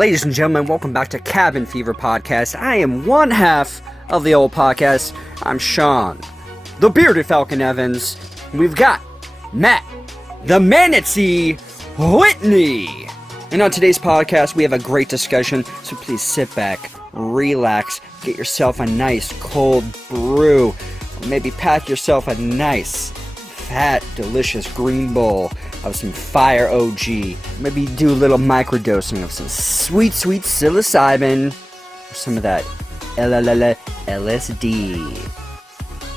Ladies and gentlemen, welcome back to Cabin Fever Podcast. I am one half of the old podcast. I'm Sean, the bearded Falcon Evans. We've got Matt, the Manatee Whitney. And on today's podcast, we have a great discussion, so please sit back, relax, get yourself a nice cold brew, or maybe pack yourself a nice, fat, delicious green bowl of some Fire OG. Maybe do a little microdosing of some sweet, sweet psilocybin, or some of that LSD,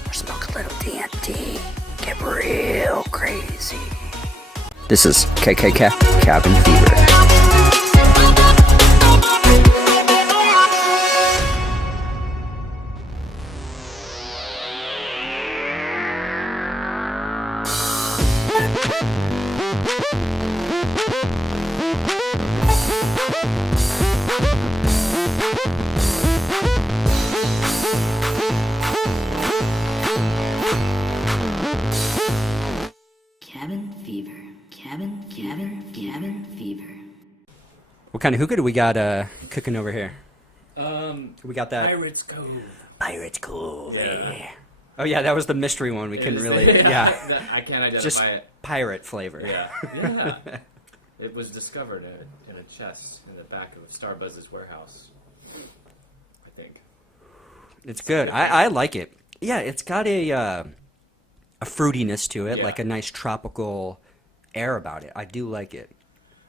or smoke a little DMT. Get real crazy. This is KKK Cabin Fever. Cabin Fever. What kind of hookah do we got cooking over here? We got that Pirate's Cove. Yeah. Oh yeah, that was the mystery one. We couldn't really. I can't identify just it. Pirate flavor. Yeah. It was discovered in a chest in the back of Starbuzz's warehouse. I think. It's good. I like it. Yeah, it's got a fruitiness to it, like a nice tropical air about it. I do like it.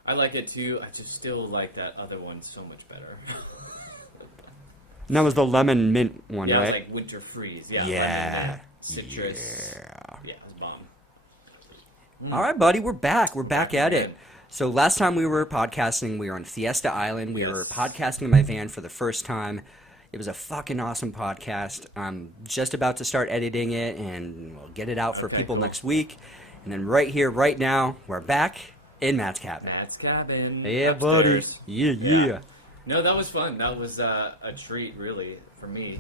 I like it too. I just still like that other one so much better. And that was the lemon mint one, right? Yeah, it was like winter freeze. Yeah. Lemon mint, citrus. Yeah, it was bomb. All right, buddy, we're back. We're back at it. So last time we were podcasting, we were on Fiesta Island. We were podcasting in my van for the first time. It was a fucking awesome podcast. I'm just about to start editing it, and we'll get it out for people next week. And then right here, right now, we're back in Matt's cabin. Matt's cabin. Yeah, buddy. Yeah. No, that was fun. That was a treat, really, for me.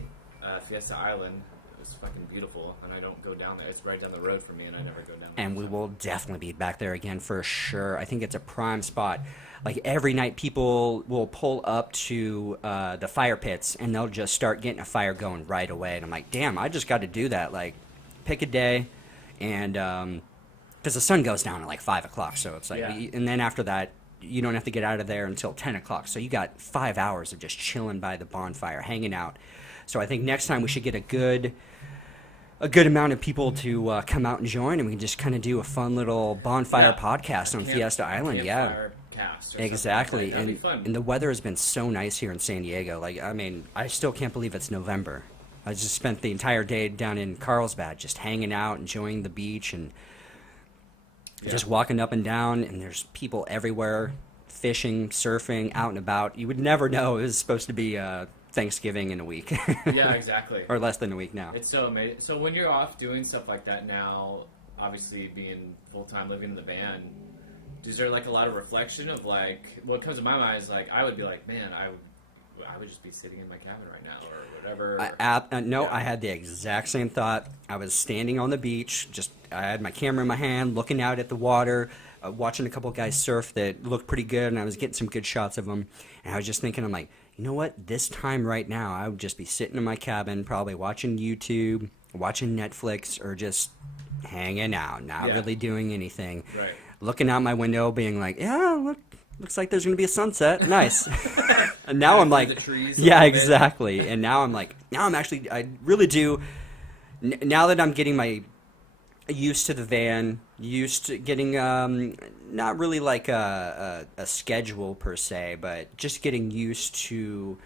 Fiesta Island. It was fucking beautiful, and I don't go down there. It's right down the road for me, and I never go down there. And we will definitely be back there again for sure. I think it's a prime spot. Like every night, people will pull up to the fire pits, and they'll just start getting a fire going right away. And I'm like, damn, I just got to do that. Like, pick a day, and because the sun goes down at like 5 o'clock, so it's like, and then after that, you don't have to get out of there until 10 o'clock. So you got 5 hours of just chilling by the bonfire, hanging out. So I think next time we should get a good amount of people to come out and join, and we can just kind of do a fun little bonfire podcast on Fiesta Island. Exactly. Like that'd be fun. And the weather has been so nice here in San Diego. Like, I mean, I still can't believe it's November. I just spent the entire day down in Carlsbad just hanging out, enjoying the beach, and just walking up and down, and there's people everywhere, fishing, surfing, out and about. You would never know it was supposed to be Thanksgiving in a week. Yeah, exactly. Or less than a week now. It's so amazing. So when you're off doing stuff like that now, obviously being full-time, living in the van, is there like a lot of reflection of like, what comes to my mind is like, I would be like, man, I would just be sitting in my cabin right now or whatever. I had the exact same thought. I was standing on the beach, I had my camera in my hand, looking out at the water, watching a couple of guys surf that looked pretty good, and I was getting some good shots of them. And I was just thinking, I'm like, you know what? This time right now, I would just be sitting in my cabin, probably watching YouTube, watching Netflix, or just hanging out, not really doing anything. Right. Looking out my window, being like, looks like there's going to be a sunset. Nice. And now I'm like, the trees exactly. And now I'm actually, I really do, now that I'm getting used to the van, used to getting, not really like a schedule per se, but just getting used to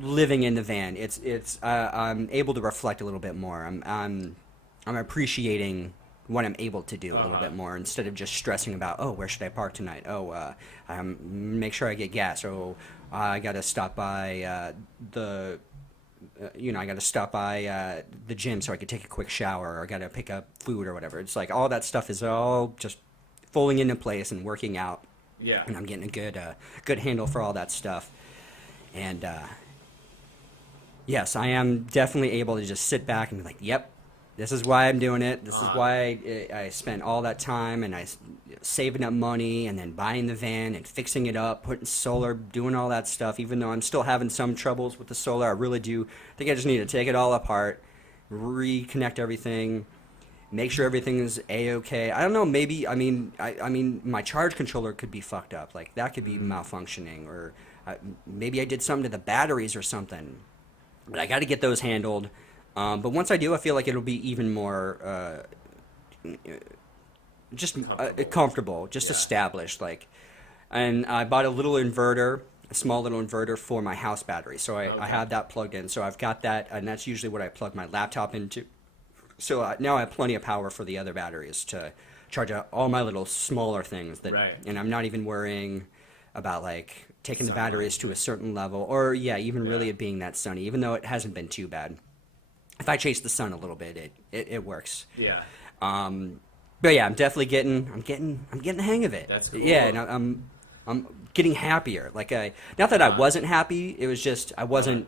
living in the van. I'm able to reflect a little bit more. I'm appreciating what I'm able to do a little bit more instead of just stressing about, where should I park tonight? Make sure I get gas. I got to stop by the gym so I could take a quick shower, or I got to pick up food or whatever. It's like all that stuff is all just falling into place and working out. Yeah. And I'm getting a good handle for all that stuff. And yes, I am definitely able to just sit back and be like, yep, This is why I'm doing it. This is Uh, why I spent all that time and saving up money and then buying the van and fixing it up, putting solar, doing all that stuff. Even though I'm still having some troubles with the solar, I really do think I just need to take it all apart, reconnect everything, make sure everything is a-okay. I don't know. Maybe I mean my charge controller could be fucked up. Like that could be malfunctioning, or maybe I did something to the batteries or something. But I got to get those handled. But once I do, I feel like it'll be even more just comfortable, just established. Like, and I bought a little inverter, a small little inverter for my house battery. So I have that plugged in. So I've got that, and that's usually what I plug my laptop into. So now I have plenty of power for the other batteries to charge out all my little smaller things. And I'm not even worrying about like taking the batteries to a certain level, or even really it being that sunny, even though it hasn't been too bad. If I chase the sun a little bit, it works. Yeah. But yeah, I'm definitely getting the hang of it. That's cool. Yeah, and I'm getting happier. Like not that I wasn't happy. It was just I wasn't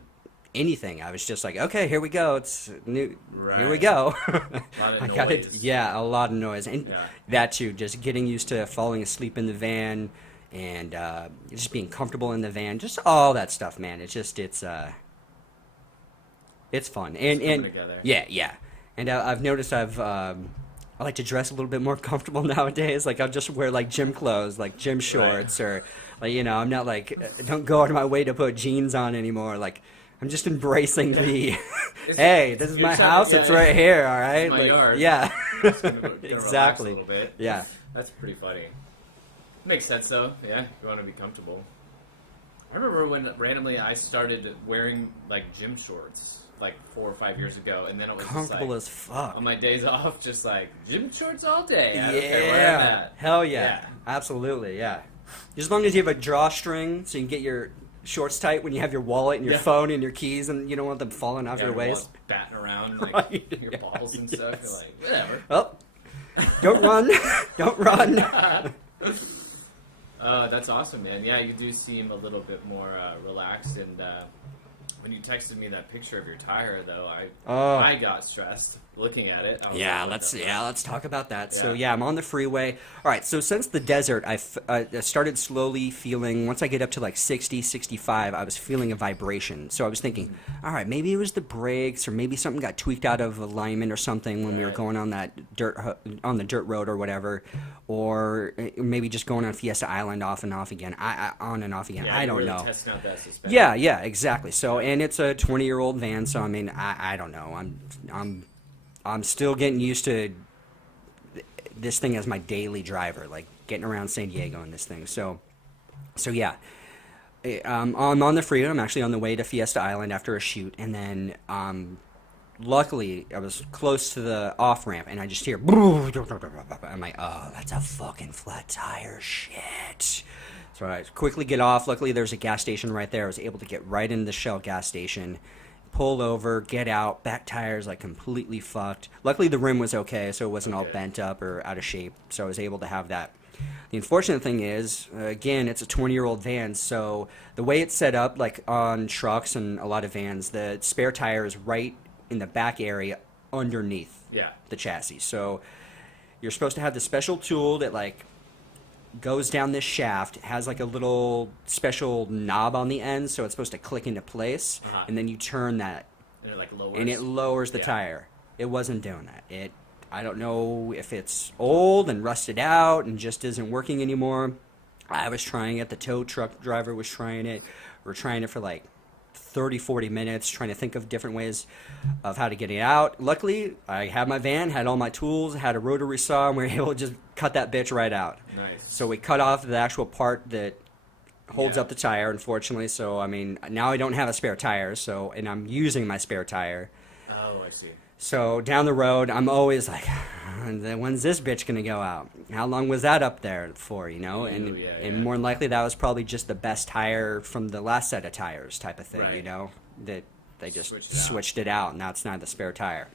anything. I was just like, okay, here we go. It's new. Right. Here we go. A lot of noise. A lot of noise, and that too. Just getting used to falling asleep in the van, and just being comfortable in the van. Just all that stuff, man. It's fun, and yeah. And I've noticed I like to dress a little bit more comfortable nowadays. Like I'll just wear like gym clothes, like gym shorts, or like I'm not like don't go out of my way to put jeans on anymore. Like I'm just embracing the hey, this is my house. It's right here. All right, it's my yard. Yeah, gonna exactly. Relax a little bit. Yeah, that's pretty funny. Makes sense though. Yeah, you want to be comfortable. I remember when randomly I started wearing like gym shorts like 4 or 5 years ago, and then it was comfortable just, like, as fuck on my days off, just like gym shorts all day. I yeah, don't care where I'm at. Hell yeah, absolutely, yeah. As long as you have a drawstring, so you can get your shorts tight when you have your wallet and your phone and your keys, and you don't want them falling off your waist. Batting around like your balls and stuff. You're like, whatever. Oh, don't run, don't run. That's awesome, man. Yeah, you do seem a little bit more relaxed, and when you texted me that picture of your tire, though, I got stressed looking at it. Let's talk about that. Yeah. So I'm on the freeway. All right, so since the desert, I started slowly feeling, once I get up to like 60, 65, I was feeling a vibration. So I was thinking, all right, maybe it was the brakes, or maybe something got tweaked out of alignment or something when we were going on that on the dirt road or whatever, or maybe just going on Fiesta Island off and off again, on and off again. Yeah, I don't really know. Testing out that suspension. Yeah, exactly. So, and it's a 20-year-old van, so I mean, I don't know. I'm still getting used to this thing as my daily driver, like getting around San Diego in this thing. So yeah, I'm on the freeway. I'm actually on the way to Fiesta Island after a shoot, and then luckily I was close to the off ramp, and I just hear. I'm like, oh, that's a fucking flat tire, shit. So I quickly get off. Luckily, there's a gas station right there. I was able to get right into the Shell gas station. Pull over, get out, back tires like completely fucked. Luckily the rim was okay, so it wasn't all bent up or out of shape, so I was able to have that. The unfortunate thing is, again, it's a 20-year-old van, so the way it's set up, like on trucks and a lot of vans, the spare tire is right in the back area underneath the chassis. So you're supposed to have the special tool that like goes down this shaft. It has like a little special knob on the end, so it's supposed to click into place, and then you turn that, and it lowers the tire. It wasn't doing that. I don't know if it's old and rusted out and just isn't working anymore. I was trying it. The tow truck driver was trying it. We're trying it for like 30, 40 minutes, trying to think of different ways of how to get it out. Luckily, I had my van, had all my tools, had a rotary saw, and we were able to just cut that bitch right out. Nice. So we cut off the actual part that holds up the tire, unfortunately. So, I mean, now I don't have a spare tire, and I'm using my spare tire. Oh, I see. So down the road, I'm always like, when's this bitch going to go out? How long was that up there for, And more than likely that was probably just the best tire from the last set of tires type of thing, that they just switched it out, and now it's not the spare tire.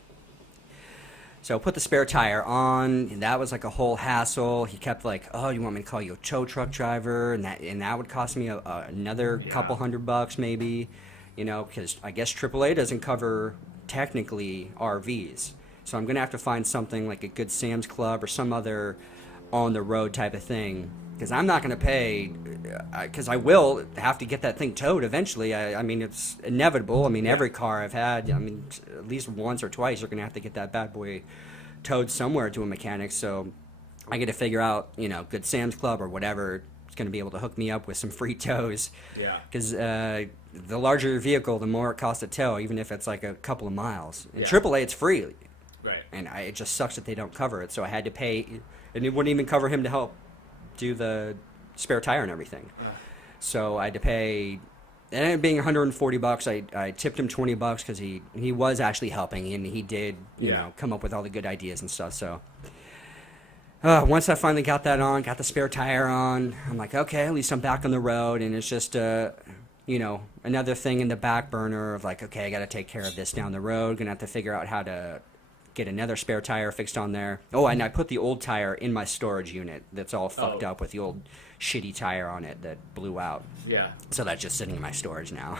So put the spare tire on, and that was like a whole hassle. He kept like, oh, you want me to call you a tow truck driver? And that would cost me another couple $100 maybe, because I guess AAA doesn't cover technically RVs. So I'm going to have to find something like a good Sam's Club or some other on-the-road type of thing. Because I'm not going to pay, because I will have to get that thing towed eventually. I mean, it's inevitable. I mean, every car I've had, I mean, at least once or twice, you're going to have to get that bad boy towed somewhere to a mechanic. So I get to figure out, you know, good Sam's Club or whatever is going to be able to hook me up with some free tows. Yeah. Because the larger your vehicle, the more it costs to tow, even if it's like a couple of miles. And Yeah. AAA, it's free. Right. And it just sucks that they don't cover it. So I had to pay, and it wouldn't even cover him to help do the spare tire and everything. So I had to pay, and it ended up being $140. I tipped him $20 because he was actually helping, and he did, you know, come up with all the good ideas and stuff. So once I finally got that on, got the spare tire on, I'm like, okay, at least I'm back on the road, and it's just you know, another thing in the back burner of like, okay, I got to take care of this down the road. Gonna have to figure out how to get another spare tire fixed on there. Oh, and I put the old tire in my storage unit that's all fucked up with the old shitty tire on it that blew out. Yeah. So that's just sitting in my storage now.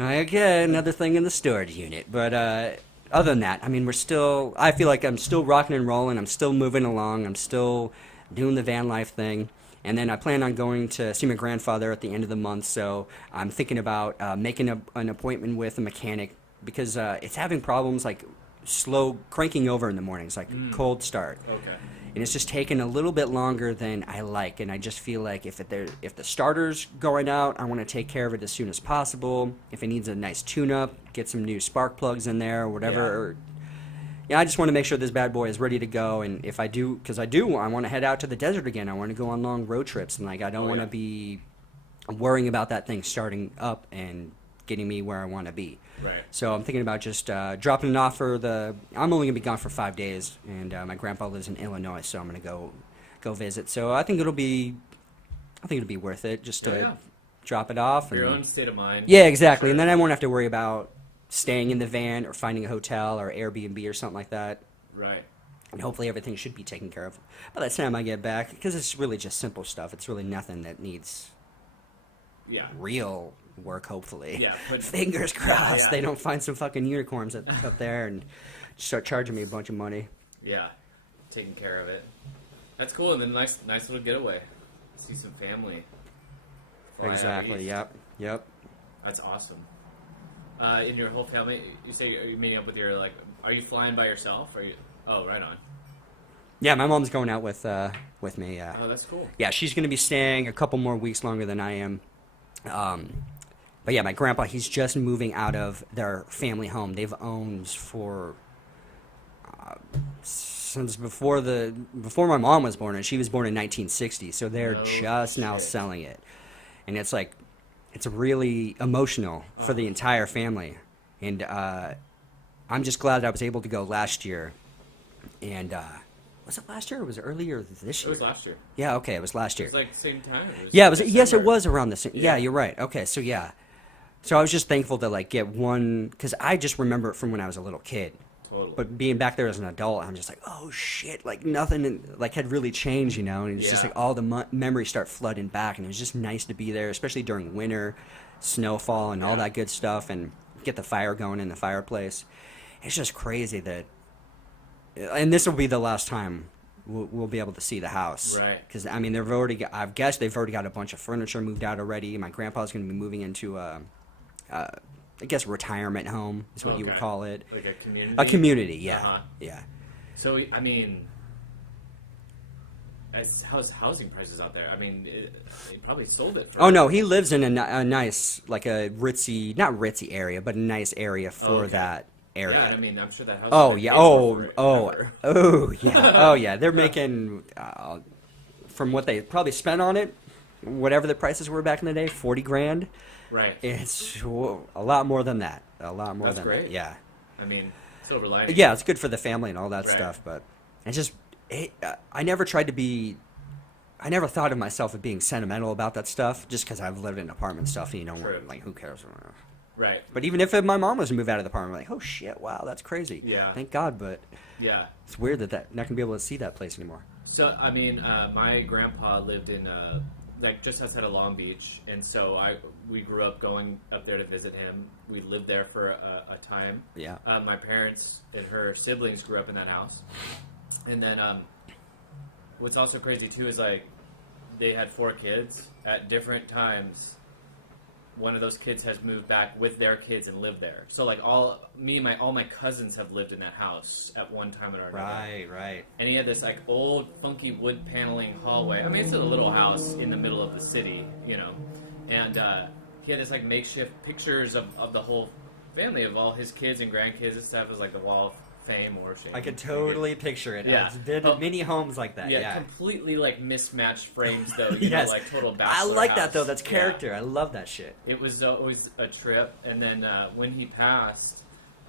Okay, another thing in the storage unit. But other than that, I mean, I feel like I'm still rocking and rolling. I'm still moving along. I'm still doing the van life thing. And then I plan on going to see my grandfather at the end of the month. So I'm thinking about making an appointment with a mechanic because it's having problems like slow cranking over in the mornings, like cold start. Okay. And it's just taking a little bit longer than I like. And I just feel like if the starter's going out, I want to take care of it as soon as possible. If it needs a nice tune-up, get some new spark plugs in there or whatever. Yeah, I just want to make sure this bad boy is ready to go. And if I do, because I want to head out to the desert again. I want to go on long road trips. And like I don't want to be worrying about that thing starting up and getting me where I want to be. Right. So I'm thinking about just dropping it off for I'm only going to be gone for 5 days, and my grandpa lives in Illinois, so I'm going to go visit. So I think it'll be worth it just to drop it off. Your own state of mind. Yeah, exactly. Sure. And then I won't have to worry about staying in the van or finding a hotel or Airbnb or something like that. Right. And hopefully everything should be taken care of by the time I get back, because it's really just simple stuff. It's really nothing that needs real work, hopefully. Yeah, but fingers crossed they don't find some fucking unicorns up there and start charging me a bunch of money. Yeah, taking care of it. That's cool, and then nice little getaway. See some family. Fly out Exactly. east. Yep. That's awesome. In your whole family, you say are you meeting up with your Are you flying by yourself? Or are you? Oh, right on. Yeah, my mom's going out with me. Yeah. Oh, that's cool. Yeah, she's going to be staying a couple more weeks longer than I am. But yeah, my grandpa, he's just moving out of their family home. They've owned for since before my mom was born, and she was born in 1960. So they're just now selling it, and it's really emotional for the entire family. And I'm just glad that I was able to go last year. And was it last year or was it earlier this year? It was last year. Yeah, okay, it was last year. It was like the same time. Yes, it was around the same. Yeah, you're right. Okay, so yeah. So I was just thankful to like get one, because I just remember it from when I was a little kid. Totally. But being back there as an adult, I'm just like, oh shit, like nothing like had really changed, you know. And it's just like all the memories start flooding back, and it was just nice to be there, especially during winter, snowfall, and all that good stuff, and get the fire going in the fireplace. It's just crazy that, and this will be the last time we'll be able to see the house, right? Because I mean, I guess they've already got a bunch of furniture moved out already. My grandpa's going to be moving into I guess retirement home is what you would call it. Like a community? A community, yeah. Uh-huh. Yeah. So, I mean, how's housing prices out there? I mean, he probably sold it for... Oh, no, he lives in a nice, like a ritzy, not ritzy area, but a nice area for that area. Yeah, I mean, I'm sure that house... Oh, yeah. Oh, yeah. They're making, from what they probably spent on it, whatever the prices were back in the day, $40,000. Right. It's a lot more than that. A lot more than great. that. Yeah. I mean, silver lining. Yeah, it's good for the family and all that Right. stuff, but it's just, I never tried to be, I never thought of myself as being sentimental about that stuff, just because I've lived in apartment stuff, and you know, True. like, who cares? Right. But even if my mom was to move out of the apartment, I'm like, oh shit, wow, that's crazy. Yeah. Thank God, but Yeah. it's weird that not going to be able to see that place anymore. So, I mean, my grandpa lived in like just outside of Long Beach, and so we grew up going up there to visit him. We lived there for a time. Yeah. My parents and her siblings grew up in that house, and then what's also crazy too is like they had 4 kids at different times. One of those kids has moved back with their kids and lived there. So like all my cousins have lived in that house at one time or another. Right. And he had this like old funky wood paneling hallway. I mean, it's a little house in the middle of the city, you know. And he had this like makeshift pictures of the whole family, of all his kids and grandkids and stuff. It was like the wall of fame or shit. I could totally picture it. Yeah. There's many homes like that. Yeah. Completely like mismatched frames though. You know, like total bachelor I like house. that though. That's character. Yeah. I love that shit. It was always a trip. And then when he passed,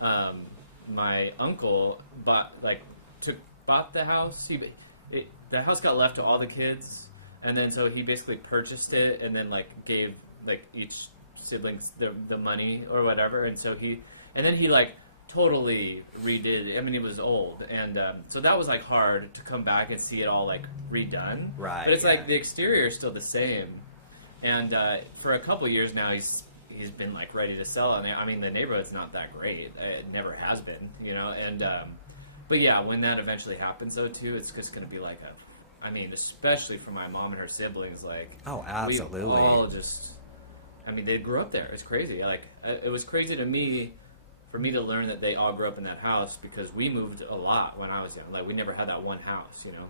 my uncle bought the house. The house got left to all the kids, and then so he basically purchased it and then like gave like each siblings the money or whatever. And so he like totally redid. I mean, it was old, and so that was like hard to come back and see it all like redone. Right. But it's like the exterior is still the same, and for a couple years now, he's been like ready to sell. And I mean, the neighborhood's not that great. It never has been, you know. And but yeah, when that eventually happens, though, too, it's just going to be like I mean, especially for my mom and her siblings, like oh, absolutely. We all just, I mean, they grew up there. It's crazy. Like it was crazy to me. For me to learn that they all grew up in that house, because we moved a lot when I was young. Like, we never had that one house, you know?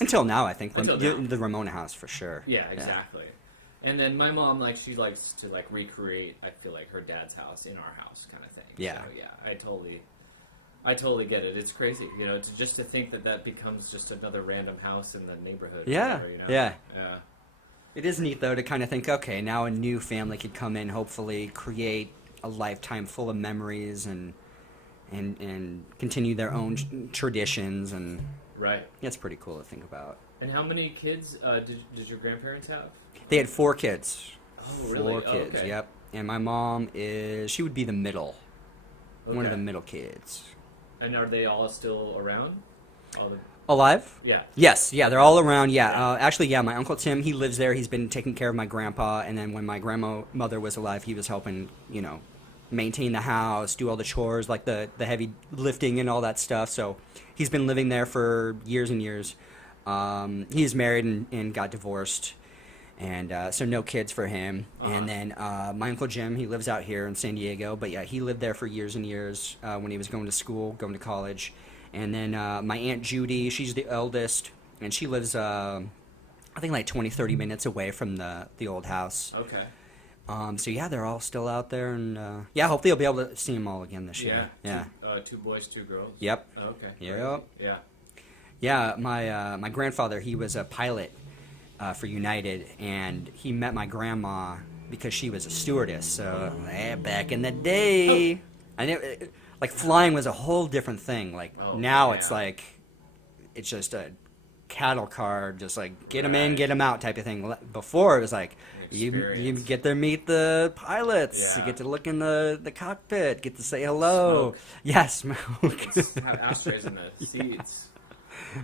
Until now, I think. Until now. The Ramona House, for sure. Yeah, exactly. Yeah. And then my mom, like, she likes to, like, recreate, I feel like, her dad's house in our house kind of thing. Yeah. So, yeah, I totally get it. It's crazy, you know, to think that becomes just another random house in the neighborhood. Yeah, whatever, you know? Yeah. It is neat, though, to kind of think, okay, now a new family could come in, hopefully create a lifetime full of memories and continue their own traditions, and right. It's pretty cool to think about. And how many kids did your grandparents have? They had 4 kids. Oh, really? 4 kids, okay. Yep. And my mom she would be the middle. Okay. One of the middle kids. And are they all still around? Alive? Yeah. Yes, yeah, they're all around, yeah. Actually, yeah, my Uncle Tim, he lives there. He's been taking care of my grandpa, and then when my grandmother was alive, he was helping, you know, maintain the house, do all the chores, like the heavy lifting and all that stuff. So he's been living there for years and years. He's married and got divorced, and so no kids for him. Uh-huh. And then my Uncle Jim, he lives out here in San Diego, but yeah, he lived there for years and years when he was going to school, going to college. And then my Aunt Judy, she's the eldest, and she lives, I think, like 20, 30 minutes away from the old house. Okay. So, yeah, they're all still out there, and, yeah, hopefully I'll be able to see them all again this year. Yeah. 2 boys, 2 girls? Yep. Oh, okay. Yep. Yeah. Yeah, my grandfather, he was a pilot for United, and he met my grandma because she was a stewardess. So, back in the day, I never... Like, flying was a whole different thing. Like, now it's like, it's just a cattle car, just like, get them in, get them out type of thing. Before, it was like, you get to meet the pilots. You get to look in the cockpit, get to say hello. Smoke. Yeah, smoke. Have ashtrays in the seats.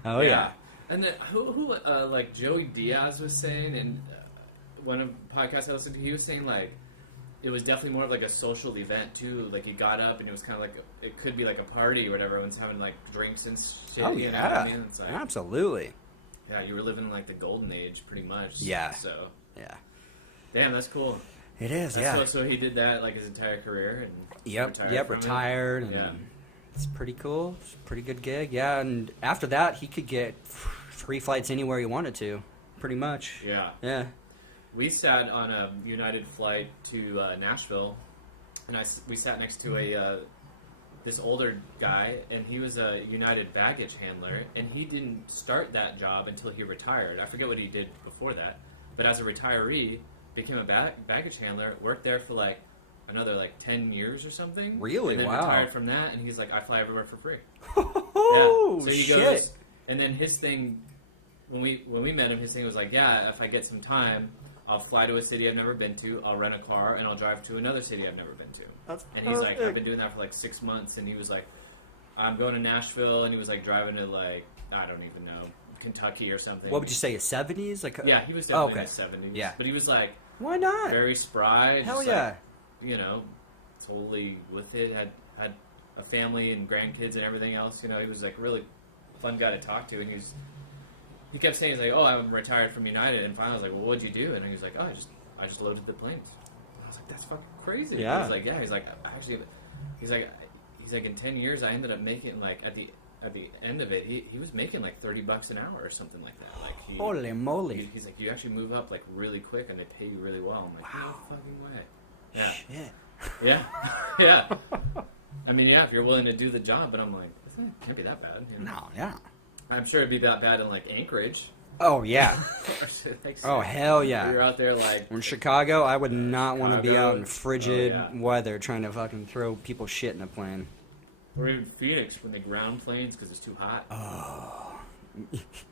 Oh, yeah. And then, who like, Joey Diaz was saying, in one of the podcasts I listened to, he was saying, like, it was definitely more of like a social event too. Like, you got up and it was kind of like it could be like a party or whatever. Everyone's having like drinks and shit. Oh, you yeah. know what I mean? It's like, absolutely. Yeah, you were living in like the golden age, pretty much. Yeah. So. Yeah. Damn, that's cool. It is. So he did that like his entire career and retired. And it's pretty cool. It's a pretty good gig. Yeah, and after that he could get free flights anywhere he wanted to, pretty much. Yeah. Yeah. We sat on a United flight to Nashville, and we sat next to this older guy, and he was a United baggage handler, and he didn't start that job until he retired. I forget what he did before that, but as a retiree, became a baggage handler, worked there for like another like 10 years or something. Really? And then wow. retired from that, and he's like, I fly everywhere for free. Oh, So he shit. goes, and then his thing, when we met him, his thing was like, yeah, if I get some time, I'll fly to a city I've never been to, I'll rent a car, and I'll drive to another city I've never been to. And he's like, I've been doing that for like 6 months, and he was like, I'm going to Nashville, and he was like driving to like, I don't even know, Kentucky or something. What would you say, his 70s? Like, Yeah, he was definitely okay. in his 70s. Yeah. But he was like why not? very spry. Hell just, yeah. like, you know, totally with it. Had a family and grandkids and everything else. You know, he was like really fun guy to talk to, and he kept saying, he's like, oh, I'm retired from United, and finally I was like, well, what'd you do? And he was like, oh, I just loaded the planes. I was like, that's fucking crazy. Yeah. He's like, yeah. He's like, actually, he's like in 10 years I ended up making like at the end of it, he was making like $30 an hour or something like that. Like Holy moly. he's like, you actually move up like really quick and they pay you really well. I'm like, Wow. no fucking way. Yeah. Shit. Yeah. Yeah. I mean, yeah, if you're willing to do the job, but I'm like, it can't be that bad. You know? No, yeah. I'm sure it'd be that bad in like Anchorage. Oh, yeah. Like, Oh, hell yeah. You're out there like In Chicago, I would not want to be Chicago. out in frigid Oh, yeah. weather trying to fucking throw people shit in a plane. or even Phoenix when they ground planes because it's too hot. Oh.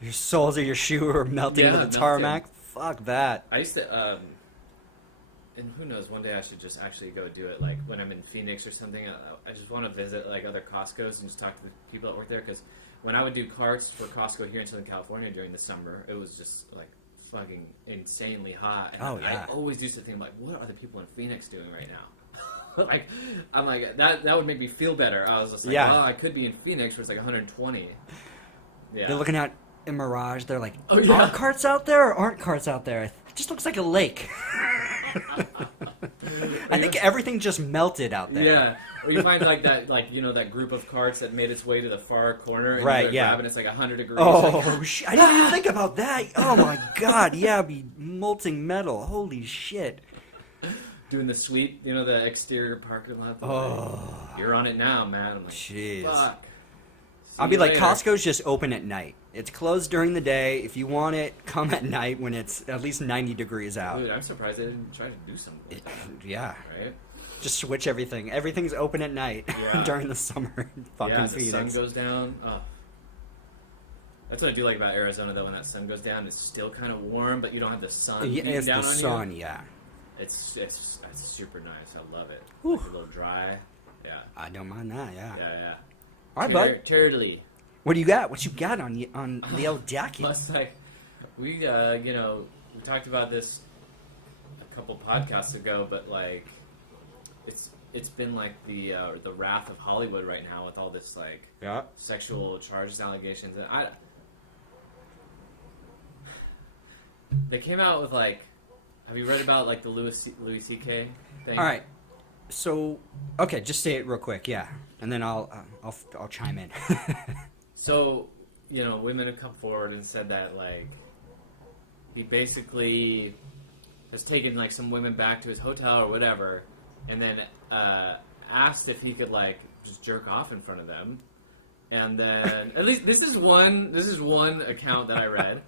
Your soles of your shoe are melting Yeah, into the melting. tarmac? Fuck that. I used to, and who knows, one day I should just actually go do it. Like when I'm in Phoenix or something, I just want to visit like other Costco's and just talk to the people that work there. Because when I would do carts for Costco here in Southern California during the summer, it was just like fucking insanely hot. And Oh, yeah. I always used to think like, what are the people in Phoenix doing right now? Like, I'm like that would make me feel better. I was just like, Yeah. well, I could be in Phoenix where it's like 120. Yeah. They're looking out in Mirage. They're like, Oh, yeah. are carts out there or aren't carts out there? It just looks like a lake. I think everything just melted out there. Yeah, or you find like that, like you know, that group of carts that made its way to the far corner, and Right, you yeah. grab and it's like 100 degrees. Oh, like, I didn't even think about that. Oh my god, yeah, it'd be molten metal. Holy shit. doing the sweep, you know, the exterior parking lot. Oh, You're on it now, man. I'm like, jeez. fuck. See I'll be you like, later. Costco's just open at night. It's closed during the day. If you want it, come at night when it's at least 90 degrees out. Dude, I'm surprised they didn't try to do something like that, Yeah. right? Just switch everything. Everything's open at night Yeah. during the summer in fucking Yeah, the Phoenix. sun goes down. Oh. That's what I do like about Arizona, though. When that sun goes down, it's still kind of warm, but you don't have the sun Yeah, beating it's down the on sun, you. yeah. It's super nice. I love it. Whew. Like a little dry. Yeah. I don't mind that, yeah. Yeah. All right, bud. Turtley. What do you got? What you got on the old docket? Plus, like, we talked about this a couple podcasts ago, but like, it's been like the wrath of Hollywood right now with all this like Yeah. sexual charges, allegations, and they came out with like, have you read about like the Louis CK thing? All right. So, okay, just say it real quick, yeah, and then I'll chime in. So, you know, women have come forward and said that, like, he basically has taken, like, some women back to his hotel or whatever, and then asked if he could, like, just jerk off in front of them. And then, at least, this is one account that I read,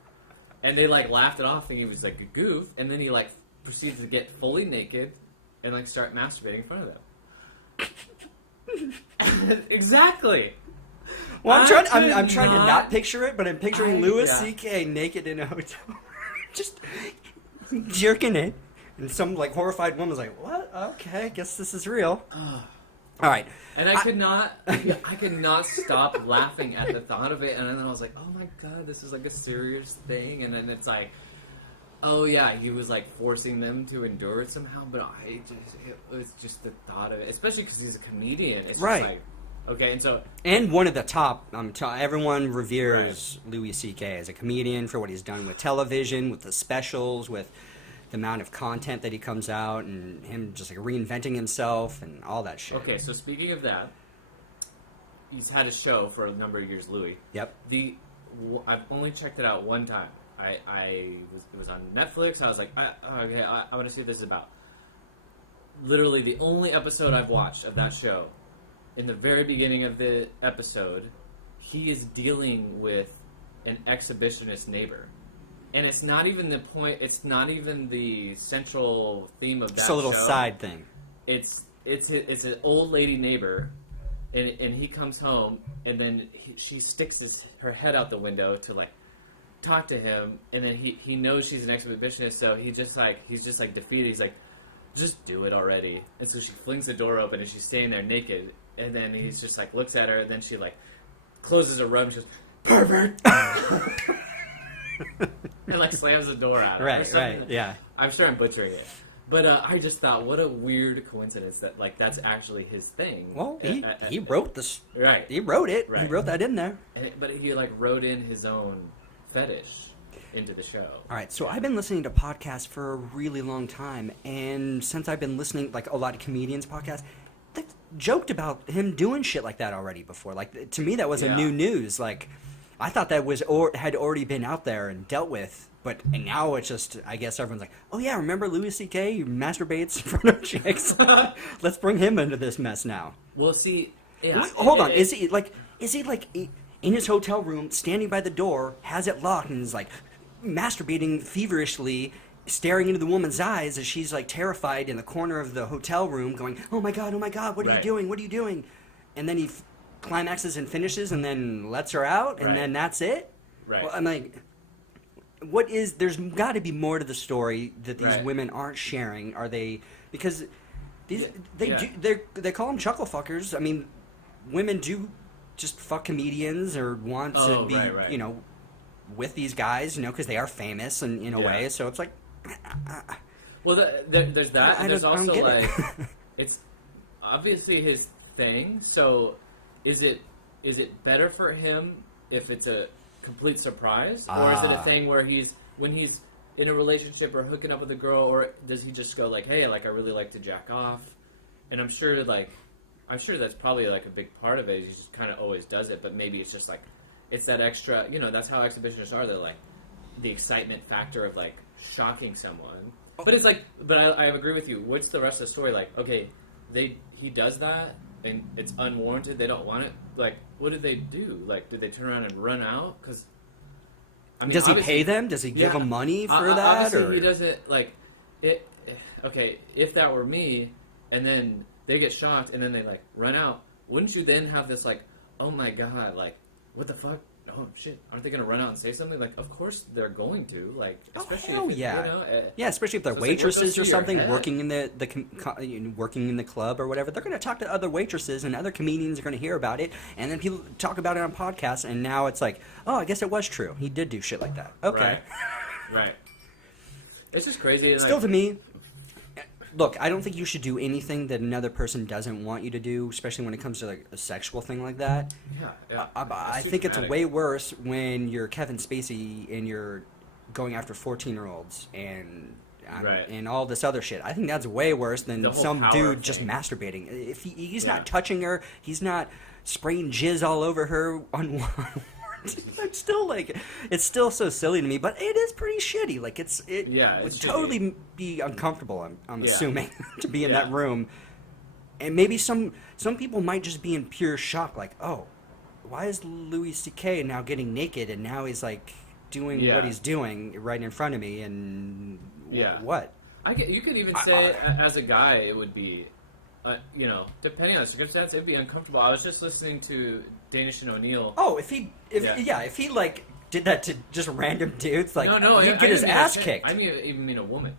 and they, like, laughed it off thinking he was, like, a goof, and then he, like, proceeded to get fully naked and, like, start masturbating in front of them. Exactly! Well, I'm I could trying to not picture it, but I'm picturing Louis yeah. C.K. naked in a hotel, just jerking it, and some like horrified woman's like, "What? Okay, guess this is real." All right, And I could not stop laughing at the thought of it, and then I was like, "Oh my god, this is like a serious thing." And then it's like, "Oh yeah, he was like forcing them to endure it somehow." But it was just the thought of it, especially because he's a comedian. It's Right. Just like, okay, and so and one of the top. Everyone reveres Louis C.K. as a comedian for what he's done with television, with the specials, with the amount of content that he comes out, and him just like reinventing himself and all that shit. okay, so speaking of that, he's had a show for a number of years, Louis. Yep. I've only checked it out one time. It was on Netflix. I was like, okay, I want to see what this is about. Literally, the only episode I've watched of that show, in the very beginning of the episode, he is dealing with an exhibitionist neighbor, and it's not even the point. It's not even the central theme of that Just a little show. side thing. It's an old lady neighbor, and he comes home, and then she sticks her head out the window to like talk to him, and then he knows she's an exhibitionist, so he's just like defeated. He's like, just do it already. And so she flings the door open, and she's standing there naked, and then he's just like looks at her, and then she like closes her robe, and she goes, pervert. and like slams the door out. Right, right, yeah. I'm sure I'm butchering it, but I just thought, what a weird coincidence that like that's actually his thing. Well, he wrote this. Right. He wrote it. Right. He wrote that in there. But he like wrote in his own fetish into the show. All right, so I've been listening to podcasts for a really long time, and since I've been listening, like a lot of comedians' podcasts, they've joked about him doing shit like that already before. Like to me, that was a new news. Like I thought that was had already been out there and dealt with, and now it's just I guess everyone's like, oh yeah, remember Louis CK? He masturbates in front of chicks. Let's bring him into this mess now. Well, see, yeah. Hold on, is he like in his hotel room, standing by the door, has it locked, and is like masturbating feverishly, staring into the woman's eyes as she's like terrified in the corner of the hotel room, going, oh my god, what are you doing? What are you doing? And then he climaxes and finishes, and then lets her out, and then that's it. Right. Well, I'm like, what is? There's got to be more to the story that these women aren't sharing. Are they? Because they call them chuckle fuckers. I mean, women do just fuck comedians or want to be, you know, with these guys, you know, because they are famous and in a way. So it's like, well, there's that. And there's also like, it's obviously his thing. So is it better for him if it's a complete surprise, or is it a thing where when he's in a relationship or hooking up with a girl, or does he just go like, hey, like I really like to jack off? And I'm sure that's probably like a big part of it. He just kind of always does it, but maybe it's just like, it's that extra, you know, that's how exhibitionists are. They're like the excitement factor of like shocking someone. But it's like, but I agree with you. What's the rest of the story? Like, okay, he does that and it's unwarranted. They don't want it. Like, what did they do? Like, did they turn around and run out? Because I mean, does he pay them? Does he give them money for that? Obviously, or? He doesn't like it. Okay, if that were me, and then they get shocked, and then they like run out, wouldn't you then have this like, oh my god, like what the fuck? Oh shit! Aren't they gonna run out and say something? Like, of course they're going to. Like, especially you know, especially if they're waitresses or something working in working in the club or whatever. They're gonna talk to other waitresses, and other comedians are gonna hear about it, and then people talk about it on podcasts. And now it's like, oh, I guess it was true. He did do shit like that. Okay, right. It's just crazy. And still, to me, look, I don't think you should do anything that another person doesn't want you to do, especially when it comes to like a sexual thing like that. Yeah. I think it's way worse when you're Kevin Spacey and you're going after 14-year-olds and all this other shit. I think that's way worse than some dude just masturbating. If he's not touching her, he's not spraying jizz all over her unwarranted. I'm still like, it's still so silly to me, but it is pretty shitty. Like it would totally be uncomfortable. I'm assuming to be in that room, and maybe some people might just be in pure shock. Like, oh, why is Louis C.K. now getting naked, and now he's like doing what he's doing right in front of me, and what? You could even say as a guy, it would be. You know, depending on the circumstance, it'd be uncomfortable. I was just listening to Danish and O'Neill. Oh, if he like did that to just random dudes, like no, he'd get his ass kicked. I even mean a woman.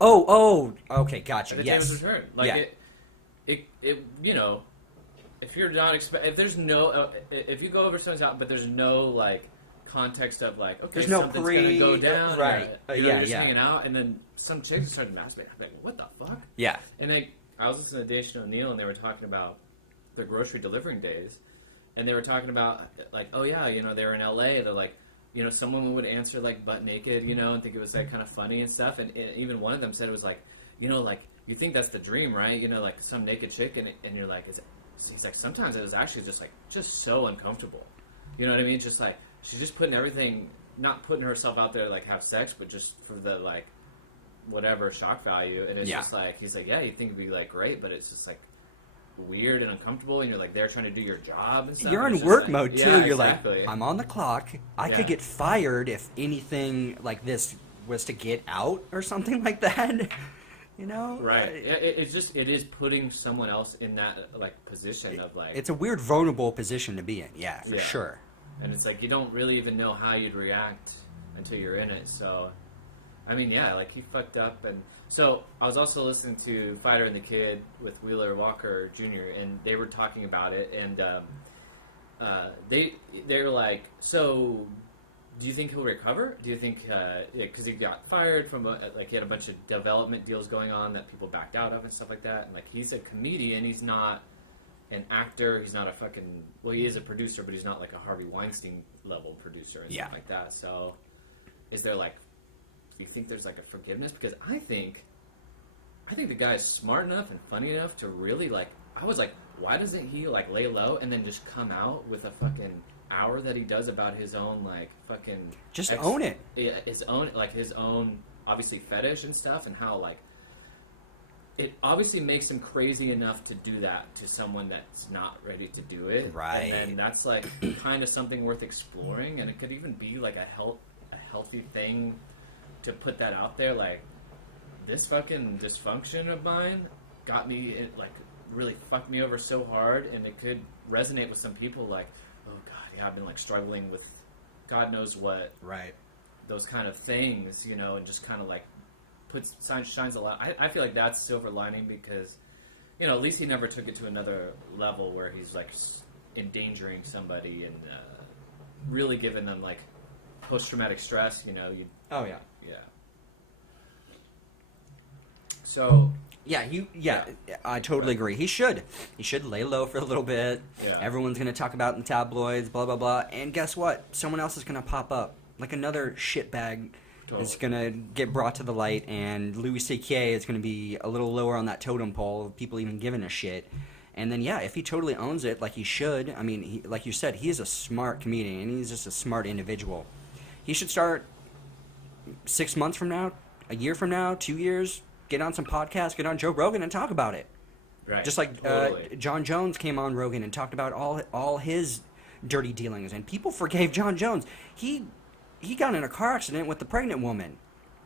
Oh, okay, gotcha. At the yes. Tamer's Return, like it, you know, if you're not if there's no, if you go over someone's house, but there's no like context of like, okay, there's something's gonna go down, right? You're just hanging out, and then some chicks started masturbating. I'm like, what the fuck? Yeah, and I was listening to Danish and O'Neill, and they were talking about their grocery delivering days, and they were talking about like, oh yeah, you know, they were in LA. They're like, you know, some woman would answer like butt naked, you know, and think it was like kind of funny and stuff. And even one of them said it was like, you know, like you think that's the dream, right? You know, like some naked chick, and you're like, he's like, sometimes it was actually just so uncomfortable. You know what I mean? Just like she's just putting everything, not putting herself out there to, like have sex, but just for the like whatever shock value. And it's just like, he's like, yeah, you think it'd be like great, but it's just like weird and uncomfortable, and you're like there trying to do your job and stuff. You're in work mode too. You're like, I'm on the clock. I could get fired if anything like this was to get out or something like that. You know, right? It is putting someone else in that like position of like, it's a weird vulnerable position to be in. Yeah, for sure. And it's like you don't really even know how you'd react until you're in it. So I mean, yeah, like he fucked up. And so I was also listening to Fighter and the Kid with Wheeler Walker Jr., and they were talking about it, and they were like, so do you think he'll recover? Do you think, because he got fired from, like, he had a bunch of development deals going on that people backed out of and stuff like that. And, like, he's a comedian. He's not an actor. He's not a fucking, well, he is a producer, but he's not, like, a Harvey Weinstein level producer and stuff like that. So, is there, like, do you think there's, like, a forgiveness? Because I think the guy is smart enough and funny enough to really, like, I was like, why doesn't he, like, lay low and then just come out with a fucking hour that he does about his own, like, fucking... Just own it. Yeah, his own, obviously, fetish and stuff, and how, like, it obviously makes him crazy enough to do that to someone that's not ready to do it. Right. And then that's, like, kind of something worth exploring, and it could even be, like, a healthy thing to put that out there, like, this fucking dysfunction of mine got me, like, really fucked me over so hard, and it could resonate with some people, like, oh god, yeah, I've been, like, struggling with God knows what, right? Those kind of things, you know, and just kind of, like, shines a light. I feel like that's silver lining because, you know, at least he never took it to another level where he's, like, endangering somebody and really giving them, like, post-traumatic stress, you know. Oh, yeah. Yeah. So... Yeah, I totally agree. He should lay low for a little bit. Yeah. Everyone's going to talk about it in the tabloids, blah, blah, blah. And guess what? Someone else is going to pop up. Like another shitbag is going to get brought to the light, and Louis C.K. is going to be a little lower on that totem pole of people even giving a shit. And then, yeah, if he totally owns it like he should, I mean, like you said, he is a smart comedian, and he's just a smart individual. He should start 6 months from now, a year from now, 2 years, get on some podcasts, get on Joe Rogan and talk about it. Right. Just like totally. John Jones came on Rogan and talked about all his dirty dealings, and people forgave John Jones. He got in a car accident with the pregnant woman,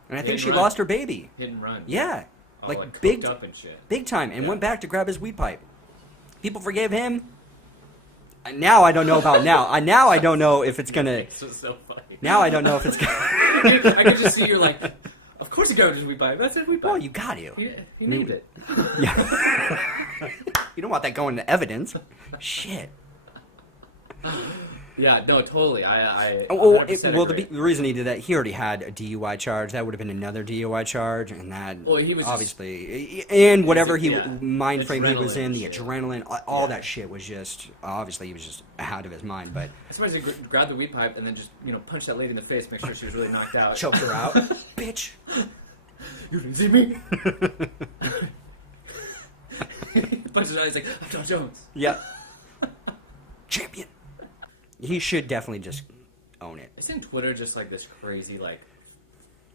and I think she lost her baby. Hit and run. Yeah, all, like big up and shit. Big time, and went back to grab his weed pipe. People forgave him. Now I don't know about now. Now I don't know if it's gonna. This was so funny. Now I don't know if it's gonna. I could just see you're like, of course he grabbed his weed pipe. That's his weed pipe. Well, you got to. He named it. Yeah. You don't want that going to evidence. Shit. Yeah, no, totally. I the reason he did that, he already had a DUI charge. That would have been another DUI charge, and that he was obviously, and whatever mind frame he was in, the shit. Adrenaline, all that shit was just obviously he was just out of his mind. But I suppose he grabbed the weed pipe and then just punched that lady in the face, make sure she was really knocked out, choked her out, bitch. You didn't see me. Punches her out. He's like, I'm John Jones. Yeah. Champion. He should definitely just own it. Isn't Twitter just like this crazy, like,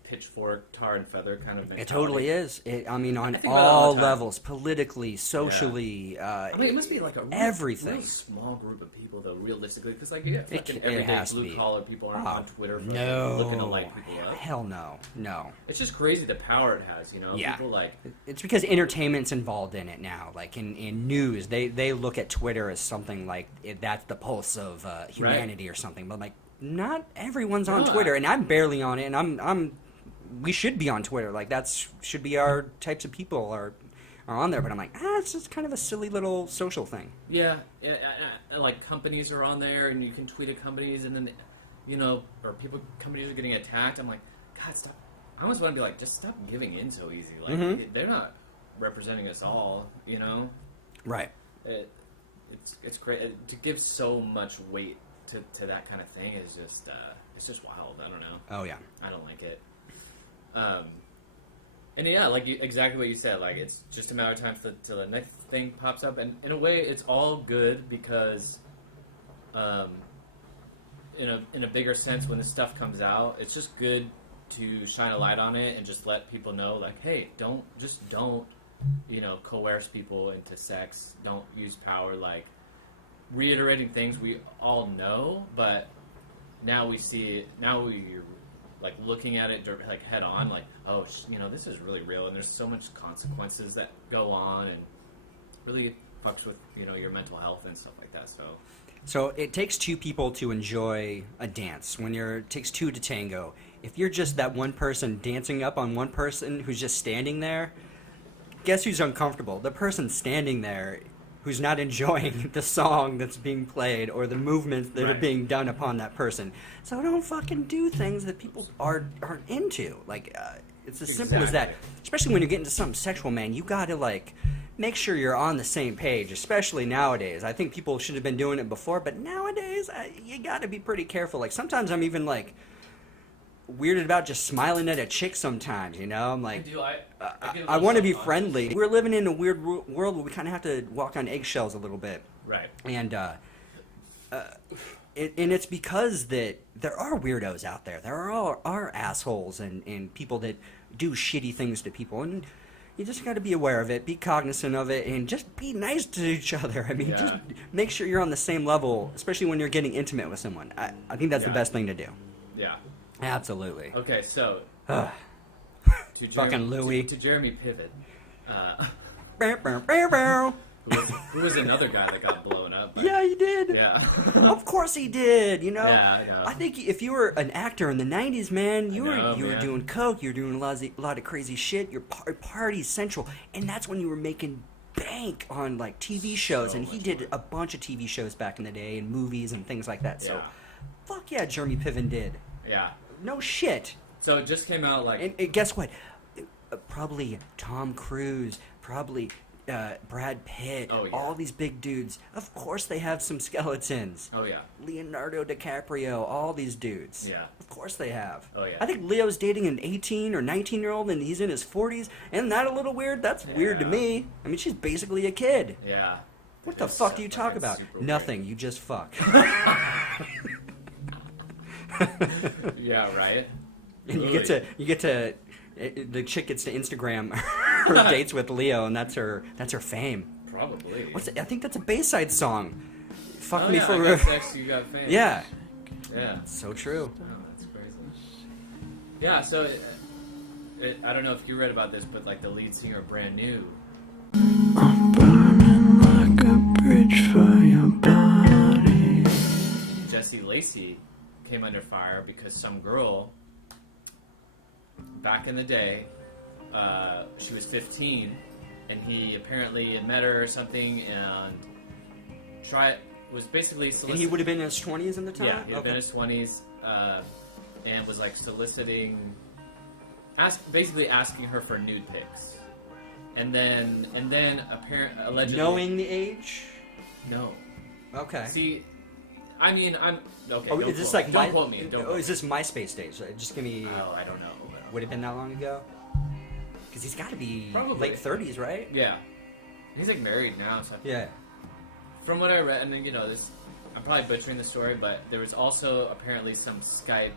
pitchfork, tar and feather kind of mentality? It totally is. On all levels, politically, socially. Yeah. It must be like a everything. Real small group of people, though, realistically, because like you get fucking everyday blue collar people aren't on Twitter looking to light people up. Hell no. It's just crazy the power it has, Yeah. People like it's because entertainment's involved in it now. Like in news, they look at Twitter as something like that's the pulse of humanity or something. But like, not everyone's on Twitter, and I'm barely on it, and we should be on Twitter. Like, should be our types of people are on there. But I'm like, it's just kind of a silly little social thing. Yeah, like companies are on there, and you can tweet at companies, and then, companies are getting attacked. I'm like, God, stop. I almost want to be like, just stop giving in so easy. Like, they're not representing us all, Right. It's great to give so much weight to that kind of thing is just it's just wild. I don't know. Oh yeah. I don't like it. And yeah, like exactly what you said. Like, it's just a matter of time till the next thing pops up, and in a way, it's all good because, in a bigger sense, when this stuff comes out, it's just good to shine a light on it and just let people know, like, hey, don't coerce people into sex. Don't use power. Like, reiterating things we all know, but now we see it. Now we're like looking at it like head on, like, oh, this is really real, and there's so much consequences that go on, and really fucks with your mental health and stuff like that. So it takes two people to enjoy a dance. It takes two to tango. If you're just that one person dancing up on one person who's just standing there, guess who's uncomfortable? The person standing there who's not enjoying the song that's being played or the movements that are Right. being done upon that person. So don't fucking do things that people aren't into. Like, it's as simple as that. Exactly. Especially when you're getting to something sexual, man. You gotta, like, make sure you're on the same page, especially nowadays. I think people should have been doing it before, but nowadays, you gotta be pretty careful. Like, sometimes I'm even, like, weirded about just smiling at a chick sometimes, you know? I'm like, I want to be friendly. We're living in a weird world where we kind of have to walk on eggshells a little bit. Right. And and it's because that there are weirdos out there. There are assholes and people that do shitty things to people. And you just got to be aware of it, be cognizant of it, and just be nice to each other. I mean, Yeah. just make sure you're on the same level, especially when you're getting intimate with someone. I think that's the Yeah. best thing to do. Yeah. Absolutely. Okay, so Ugh. to Fucking Louis. to Jeremy Piven, Bow, bow, bow, bow. who was another guy that got blown up. but- Yeah, he did. Yeah. Of course he did. You know. Yeah, I know. I think if you were an actor in the '90s, man, you were man. doing coke, you were doing a lot of crazy shit. You're party central, and that's when you were making bank on like TV shows. So And he much did money. a bunch of TV shows back in the day and movies and things like that. So, Yeah. fuck yeah, Jeremy Piven did. Yeah. No shit. So it just came out like And guess what? Probably Tom Cruise, probably Brad Pitt, Oh, yeah. all these big dudes. Of course they have some skeletons. oh yeah. Leonardo DiCaprio, all these dudes. Yeah. Of course they have. Oh, yeah. I think Leo's dating an 18 or 19-year-old and he's in his 40s. Isn't that a little weird? That's weird to Yeah. me. I mean, she's basically a kid. Yeah. What the It's fuck do so you talk fucking about? super weird. Nothing. You just fuck. Yeah, right. And you get to the chick gets to Instagram her dates with Leo, and that's her fame. Probably. I think that's a Bayside song. Fuck Oh, me yeah, for I got sex, you got fame. yeah. Yeah. So true. Oh, that's crazy. Yeah, so I don't know if you read about this, but like the lead singer of Brand New, I'm burning like a bridge for your body. Jessie Lacey, came under fire because some girl back in the day, she was 15, and he apparently had met her or something and was basically soliciting. And he would have been in his 20s in the time? Yeah, he had been in Okay. his 20s, and was like soliciting, basically asking her for nude pics, and then allegedly Knowing the age? no. Okay. See, I mean, I'm okay. Oh, don't is this quote like me. Don't quote me. Don't. Oh, Quote is this MySpace days? Just give me. Oh, I don't know. Would it have been that long ago? Because he's got to be Probably. late 30s, right? Yeah, he's like married now. So Yeah. from what I read, and you know this, I'm probably butchering the story, but there was also apparently some Skype.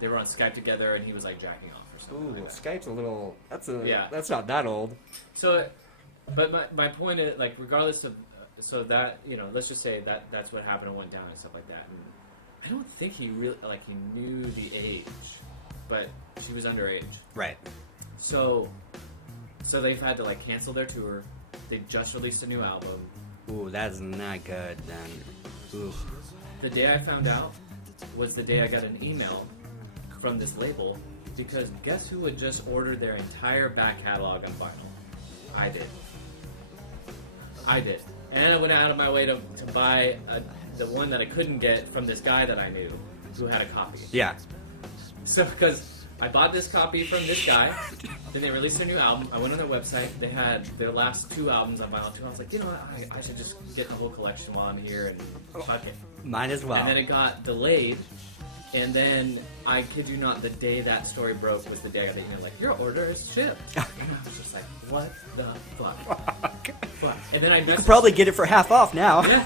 They were on Skype together, and he was like jacking off or something. Ooh, like that. Skype's a little. Yeah. That's not that old. So, but my point is, like, regardless of, so that, you know, let's just say that that's what happened and went down and stuff like that. And I don't think he really, like, he knew the age, but she was underage. Right. So they've had to, like, cancel their tour. They just released a new album. Ooh, that's not good then. Ooh. The day I found out was the day I got an email from this label, because guess who had just ordered their entire back catalog on vinyl? I did. And I went out of my way to buy the one that I couldn't get from this guy that I knew who had a copy. Yeah. So, because I bought this copy from this guy, then they released their new album. I went on their website. They had their last two albums on vinyl too. I was like, you know what? I should just get the whole collection while I'm here and fuck it. Mine as well. And then it got delayed. And then, I kid you not, the day that story broke was the day I got the email, like, your order is shipped. And I was just like, what the fuck? Fuck. And then I You messaged... could probably get it for half off now. Yeah.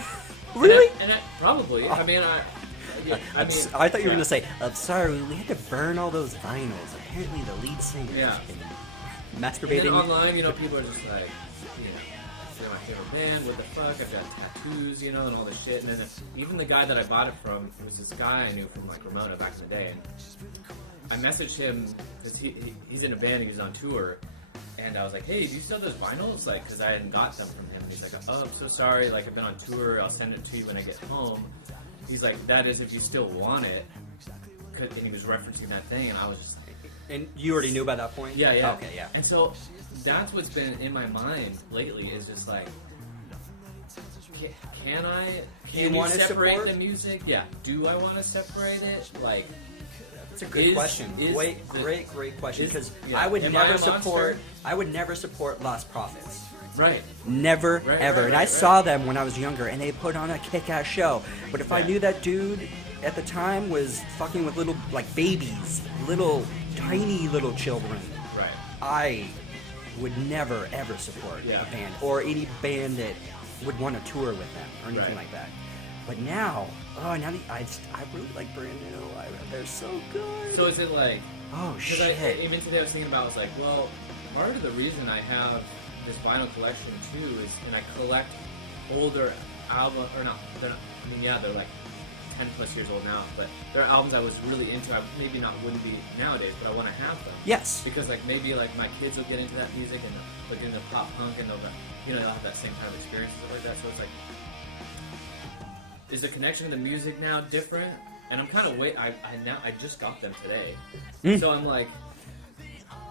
Really? Probably. I mean, I thought you were going to say, I'm sorry, we had to burn all those vinyls. Apparently the lead singer Yeah. has been And then masturbating. online, you know, people are just like, you know, they're my favorite band, what the fuck, I've got tattoos, you know, and all this shit. And then even the guy that I bought it from was this guy I knew from, like, Ramona back in the day. And I messaged him, because he's in a band, he was on tour. And I was like, hey, do you still have those vinyls? Like, because I hadn't got them from him. And he's like, oh, I'm so sorry. Like, I've been on tour. I'll send it to you when I get home. He's like, that is if you still want it. And he was referencing that thing, and I was just like... And you already knew by that point? Yeah. Okay, yeah. And so that's what's been in my mind lately is just like, can I? You Can you wanna separate support? the music? Yeah. Do I want to separate it? Like, That's a good question. Great question. Because I would am I never a monster? support. I would never support Lost Prophets. right. Never, Right, ever. right, And I right, saw right. them when I was younger, and they put on a kick-ass show. But if I Yeah. knew that dude at the time was fucking with little, like, babies, little, tiny little children, Right. I would never, ever support Yeah. a band or any band that would want to tour with them or anything Right. like that. But now, I really like Brand New. They're so good. So is it like? Oh, Because shit. even today I was thinking about, I was like, well, part of the reason I have this vinyl collection too is, and I collect older album, or not, they're not, I mean, yeah, they're like 10 plus years old now, but they're albums I was really into. I maybe not wouldn't be nowadays, but I want to have them. Yes. Because like maybe like my kids will get into that music and they'll get into pop punk and they'll have that same kind of experience and stuff like that. So it's like, is the connection to the music now different? And I'm kind of I just got them today, so I'm like,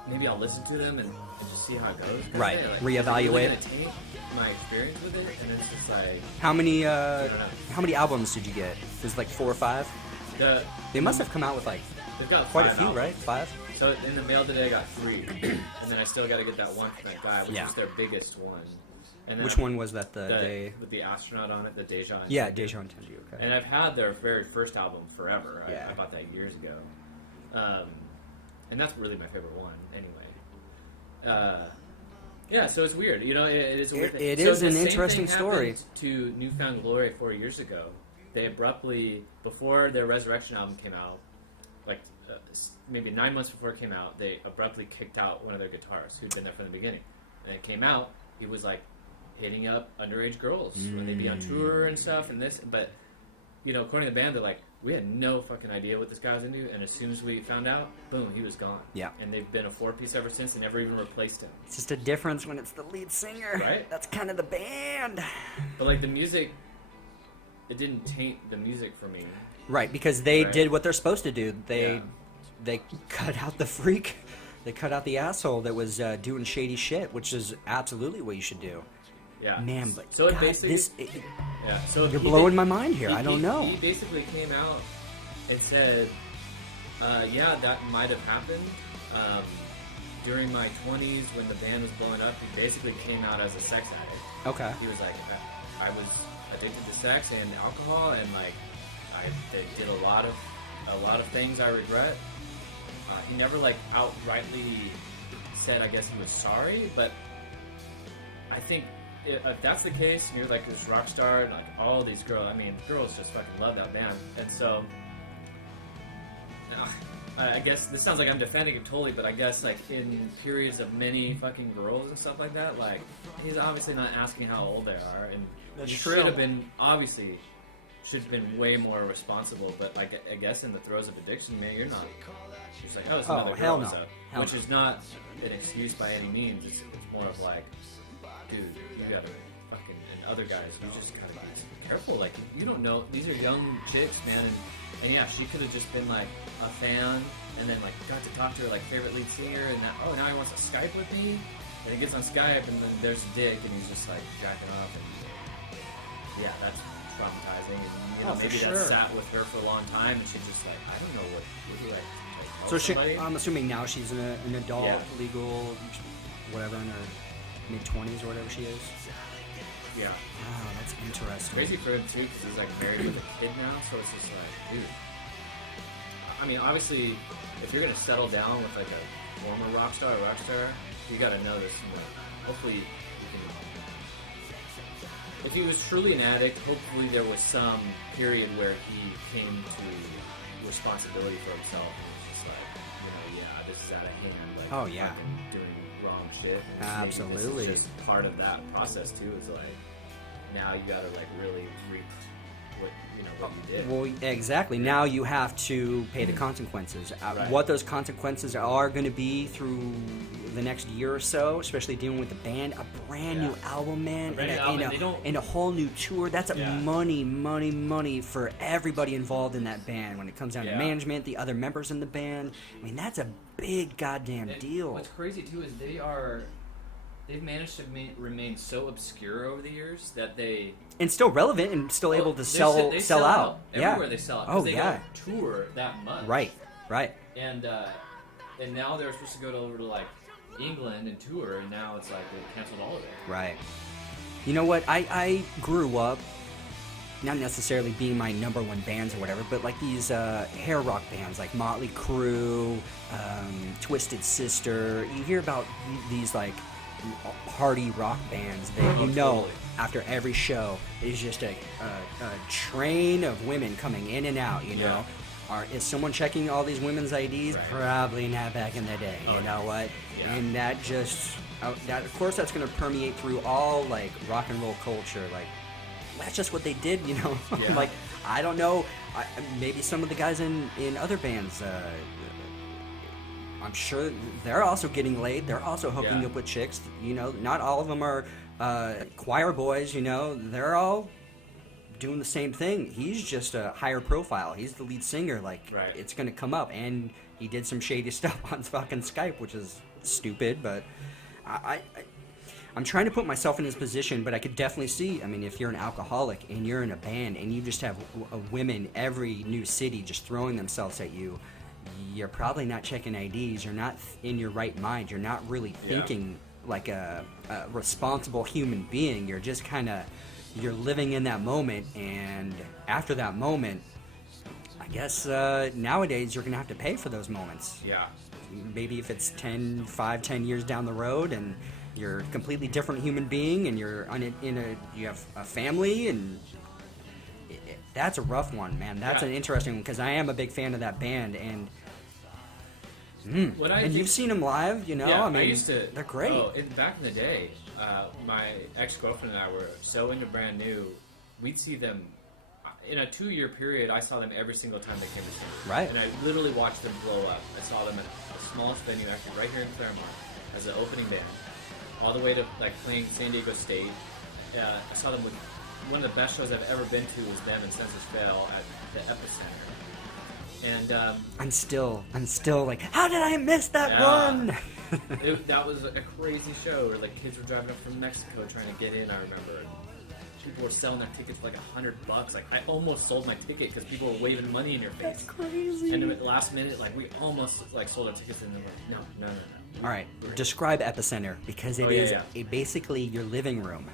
maybe I'll listen to them and just see how it goes. Right. Like, Reevaluate. Is it really gonna taint my experience with it, and it's just like How many don't know. how many albums did you get? Was it like 4 or 5? They must have come out with like they've got quite a 5 few, albums. right? 5? So in the mail today I got 3, and then I still got to get that one from that guy, which Yeah. was their biggest one. And then Which one was that? The day? with the astronaut on it, the Deja. Yeah, Deja Entendu. Okay. And I've had their very first album forever. Yeah. I bought that years ago. And that's really my favorite one, anyway. Yeah, so it's weird. You know, it is a weird thing. It So is the an same interesting thing story. happened to Newfound Glory 4 years ago. They abruptly, before their Resurrection album came out, like maybe 9 months before it came out, they abruptly kicked out one of their guitarists who'd been there from the beginning. And it came out, he was like hitting up underage girls when they'd be on tour and stuff and this, but you know, according to the band, they're like, we had no fucking idea what this guy was into, and as soon as we found out, boom, he was gone. Yeah. And they've been a 4-piece ever since. They never even replaced him. It's just a difference when it's the lead singer. Right. That's kind of the band. But like the music, it didn't taint the music for me. Right, because they Right. did what they're supposed to do. Yeah. They cut out the freak. They cut out the asshole that was doing shady shit, which is absolutely what you should do. Yeah. Man, but so it God, basically, yeah. So you're he blowing my mind here. I don't know. He basically came out and said, yeah, that might have happened. During my 20s, when the band was blowing up, he basically came out as a sex addict. Okay. He was like, I was addicted to sex and alcohol, and like I did a lot of things I regret. He never like outrightly said, I guess he was sorry, but I think if that's the case, and you're like this rock star, and like all these girls, I mean, girls just fucking love that band, and so I guess this sounds like I'm defending him totally, but I guess like in periods of many fucking girls and stuff like that, like he's obviously not asking how old they are, and That's he true. should have been should have been way more responsible. But like I guess in the throes of addiction, man, you're not. She's like, oh, it's another hell girl, no. so, Hell which no. is not an excuse by any means. It's more of like, dude, you gotta fucking, and other guys, you just gotta be careful. Like you don't know, these are young chicks, man, and yeah, she could have just been like a fan, and then like got to talk to her like favorite lead singer, and now now he wants to Skype with me, and he gets on Skype, and then there's Dick, and he's just like jacking off, and yeah, that's traumatizing, and you know Oh, for maybe sure. that sat with her for a long time, and she's just like, I don't know what do I like So she, somebody? I'm assuming now she's an adult, Yeah. legal, whatever, in her mid-20s or whatever she is. Yeah. Wow, that's interesting. Crazy for him too, because he's like married with a kid now, so it's just like, dude. I mean, obviously, if you're gonna settle down with like a former rock star, you gotta know this. You know, hopefully, you can. If he was truly an addict, hopefully there was some period where he came to responsibility for himself. And was just like, you know, yeah, this is out of hand. Like, Oh, yeah. fucking doing wrong shit. And maybe Absolutely. This is just part of that process too. Is like, now you gotta like really reap what you did. Well, exactly. Now you have to pay the consequences. Right. What those consequences are going to be through the next year or so, especially dealing with the band, a brand new album, man, brand new and album, they don't- and a whole new tour. That's a Yeah. money for everybody involved in that band. When it comes down to Yeah. management, the other members in the band, I mean, that's a big goddamn And deal. What's crazy too is they are they've managed to remain so obscure over the years that they and still relevant and still able to they sell out. everywhere. Yeah. They sell out Oh, because they yeah. don't tour that much. Right. And now they're supposed to go over to like England and tour, and now it's like they canceled all of it. Right. You know what? I grew up not necessarily being my number one bands or whatever, but like these hair rock bands like Motley Crue, Twisted Sister. You hear about these like party rock bands that Totally. after every show is just a train of women coming in and out, you know. Is someone checking all these women's IDs? Right. Probably not back in the day. You know what? Yeah. And that just, that of course, that's going to permeate through all like rock and roll culture. Like that's just what they did, you know. Yeah. Like I don't know, maybe some of the guys in other bands. I'm sure they're also getting laid. They're also hooking up with chicks. You know, not all of them are choir boys. You know, they're all doing the same thing. He's just a higher profile. He's the lead singer. Like, it's going to come up. And he did some shady stuff on fucking Skype, which is stupid. But I'm trying to put myself in his position, but I could definitely see, I mean, if you're an alcoholic and you're in a band and you just have women every new city just throwing themselves at you, you're probably not checking IDs. You're not in your right mind. You're not really thinking like a responsible human being. You're just kind of, you're living in that moment, and after that moment, I guess nowadays you're going to have to pay for those moments. Yeah. Maybe if it's 10 years down the road and you're a completely different human being and you're you have a family, and that's a rough one, man. That's an interesting one, because I am a big fan of that band, and you've seen them live, you know? Yeah, I mean, I used to. they're great. Back in the day, my ex-girlfriend and I were so into Brand New, we'd see them in a 2-year period. I saw them every single time they came to sing. Right. And I literally watched them blow up. I saw them at the smallest venue, actually, right here in Claremont, as an opening band, all the way to like playing San Diego State. I saw them with one of the best shows I've ever been to was them and Census Fail at the Epicenter. And I'm still like, how did I miss that one? That was a crazy show where like kids were driving up from Mexico trying to get in. I remember people were selling their tickets for like $100. Like I almost sold my ticket because people were waving money in your face. That's crazy. And at the last minute, like we almost like sold our tickets, and they were like, no. All right, describe Epicenter, because it is basically your living room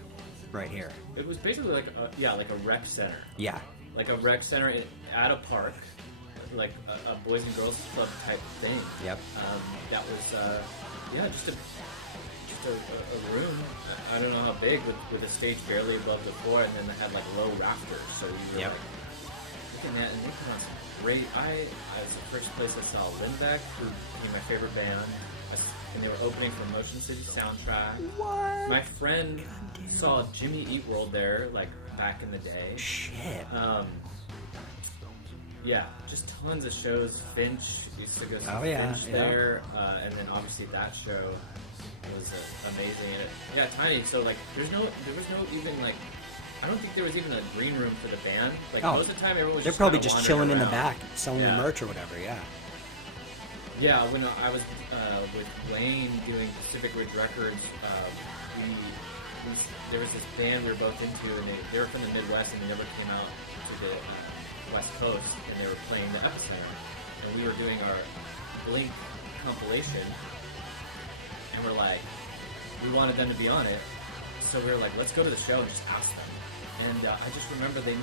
right here. It was basically like a rec center. Yeah. Like a rec center at a park, like a boys and girls club type thing. Yep. That was just a room. I don't know how big, with a stage barely above the floor, and then they had like low rafters. So you were like looking at, and they put on some great. I was the first place I saw Lindbeck, who became my favorite band, and they were opening for Motion City Soundtrack. What? My friend saw Jimmy Eat World there, like back in the day. Shit. Yeah, just tons of shows. Finch used to go see Finch there, and then obviously that show was amazing. And tiny. So like, there was no even like, I don't think there was even a green room for the band. Like most of the time, everyone was they're just probably just chilling around in the back, selling the merch or whatever. Yeah. Yeah, when I was with Wayne doing Pacific Ridge Records, there was this band we were both into, and they were from the Midwest, and they never came out to the West Coast, and they were playing the Epicenter, and we were doing our Blink compilation, and we're like, we wanted them to be on it, so we were like, let's go to the show and just ask them. And I just remember they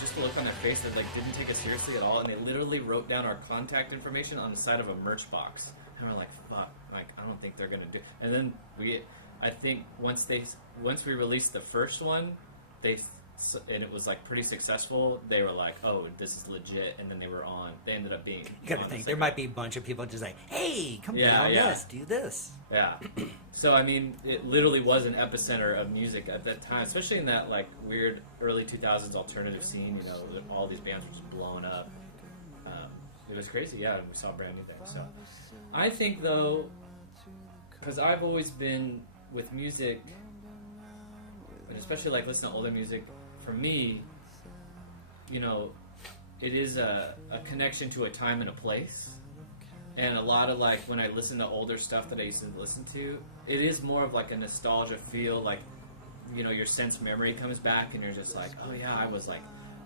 just the look on their face, they like didn't take us seriously at all, and they literally wrote down our contact information on the side of a merch box. And we're like, fuck, like I don't think they're gonna do. And then I think once we released the first one, and it was like pretty successful, they were like, oh, this is legit, and then they ended up being. You gotta think there might be a bunch of people just like, hey, come down, let's do this. Yeah. So I mean, it literally was an epicenter of music at that time, especially in that like weird early 2000s alternative scene. You know, all these bands were just blowing up. It was crazy. Yeah, and we saw brand new things. So I think though, because I've always been with music, and especially like listening to older music, for me, you know, it is a connection to a time and a place. And a lot of like when I listen to older stuff that I used to listen to, it is more of like a nostalgia feel, like, you know, your sense memory comes back and you're just like, oh yeah, I was like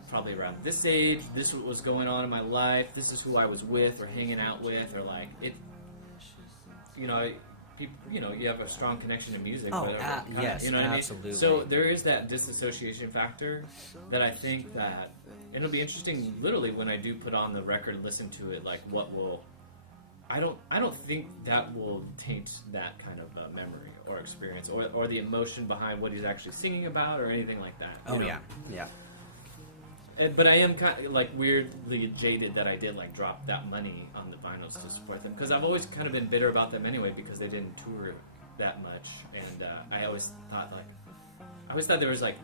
probably around this age, this was going on in my life, this is who I was with or hanging out with, or like it, you know, people, you know, you have a strong connection to music. Oh, whatever, yes, you know what absolutely. I mean? So there is that disassociation factor that I think that, and it'll be interesting literally when I do put on the record and listen to it, like what will, I don't think that will taint that kind of memory or experience or the emotion behind what he's actually singing about or anything like that. Oh, you know? yeah. But I am kind of like weirdly jaded that I did like drop that money on the vinyls to support them, because I've always kind of been bitter about them anyway because they didn't tour that much, and I always thought there was like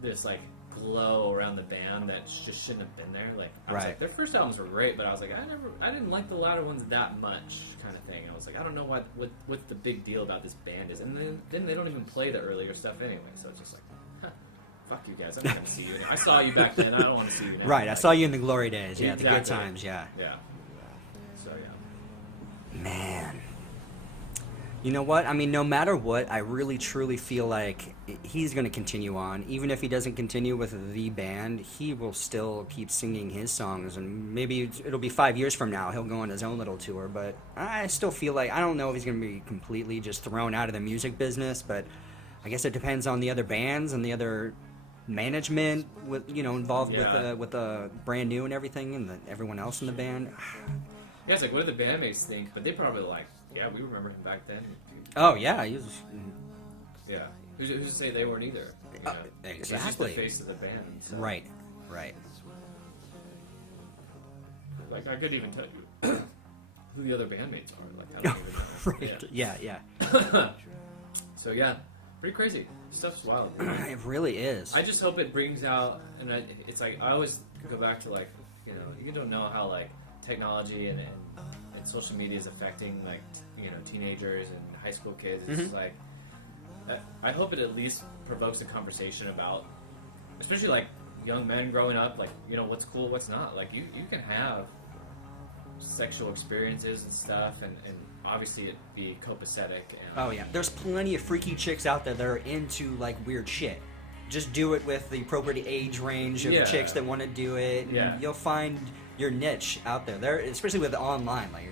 this like glow around the band that just shouldn't have been there. Like, I was like, their first albums were great, but I was like, I didn't like the latter ones that much, kind of thing. I was like, I don't know what the big deal about this band is, and then they don't even play the earlier stuff anyway, so it's just like, huh. Fuck you guys, I'm not going to see you anymore. I saw you back then, I don't want to see you now. Right, like, I saw you in the glory days, yeah, exactly. the good times, yeah. Yeah. So, yeah. Man. You know what? I mean, no matter what, I really truly feel like he's going to continue on. Even if he doesn't continue with the band, he will still keep singing his songs. And maybe it'll be 5 years from now, he'll go on his own little tour. But I still feel like, I don't know if he's going to be completely just thrown out of the music business, but I guess it depends on the other bands and the other management with, you know, involved with the brand new and everything, and everyone else in the band. Yeah, it's like, what do the bandmates think? But they probably like, yeah, we remember him back then. Oh yeah, he was. Yeah, who's to say they weren't either? You know? Exactly. He's just the face of the band. So. Right. Like, I couldn't even tell you who the other bandmates are. Like, I don't even know. Right. Yeah. So yeah, pretty crazy. Stuff's wild. It really is. I just hope it brings out, and it's like I always go back to, like, you know, you don't know how like technology and social media is affecting, like, you know, teenagers and high school kids. It's just like, I hope it at least provokes a conversation about, especially like young men growing up, like, you know, what's cool, what's not. Like, you can have sexual experiences and stuff, and obviously it be copacetic. And, Oh yeah, there's plenty of freaky chicks out there that are into like weird shit. Just do it with the appropriate age range of chicks that want to do it. And you'll find your niche out there. There, especially with online. Like,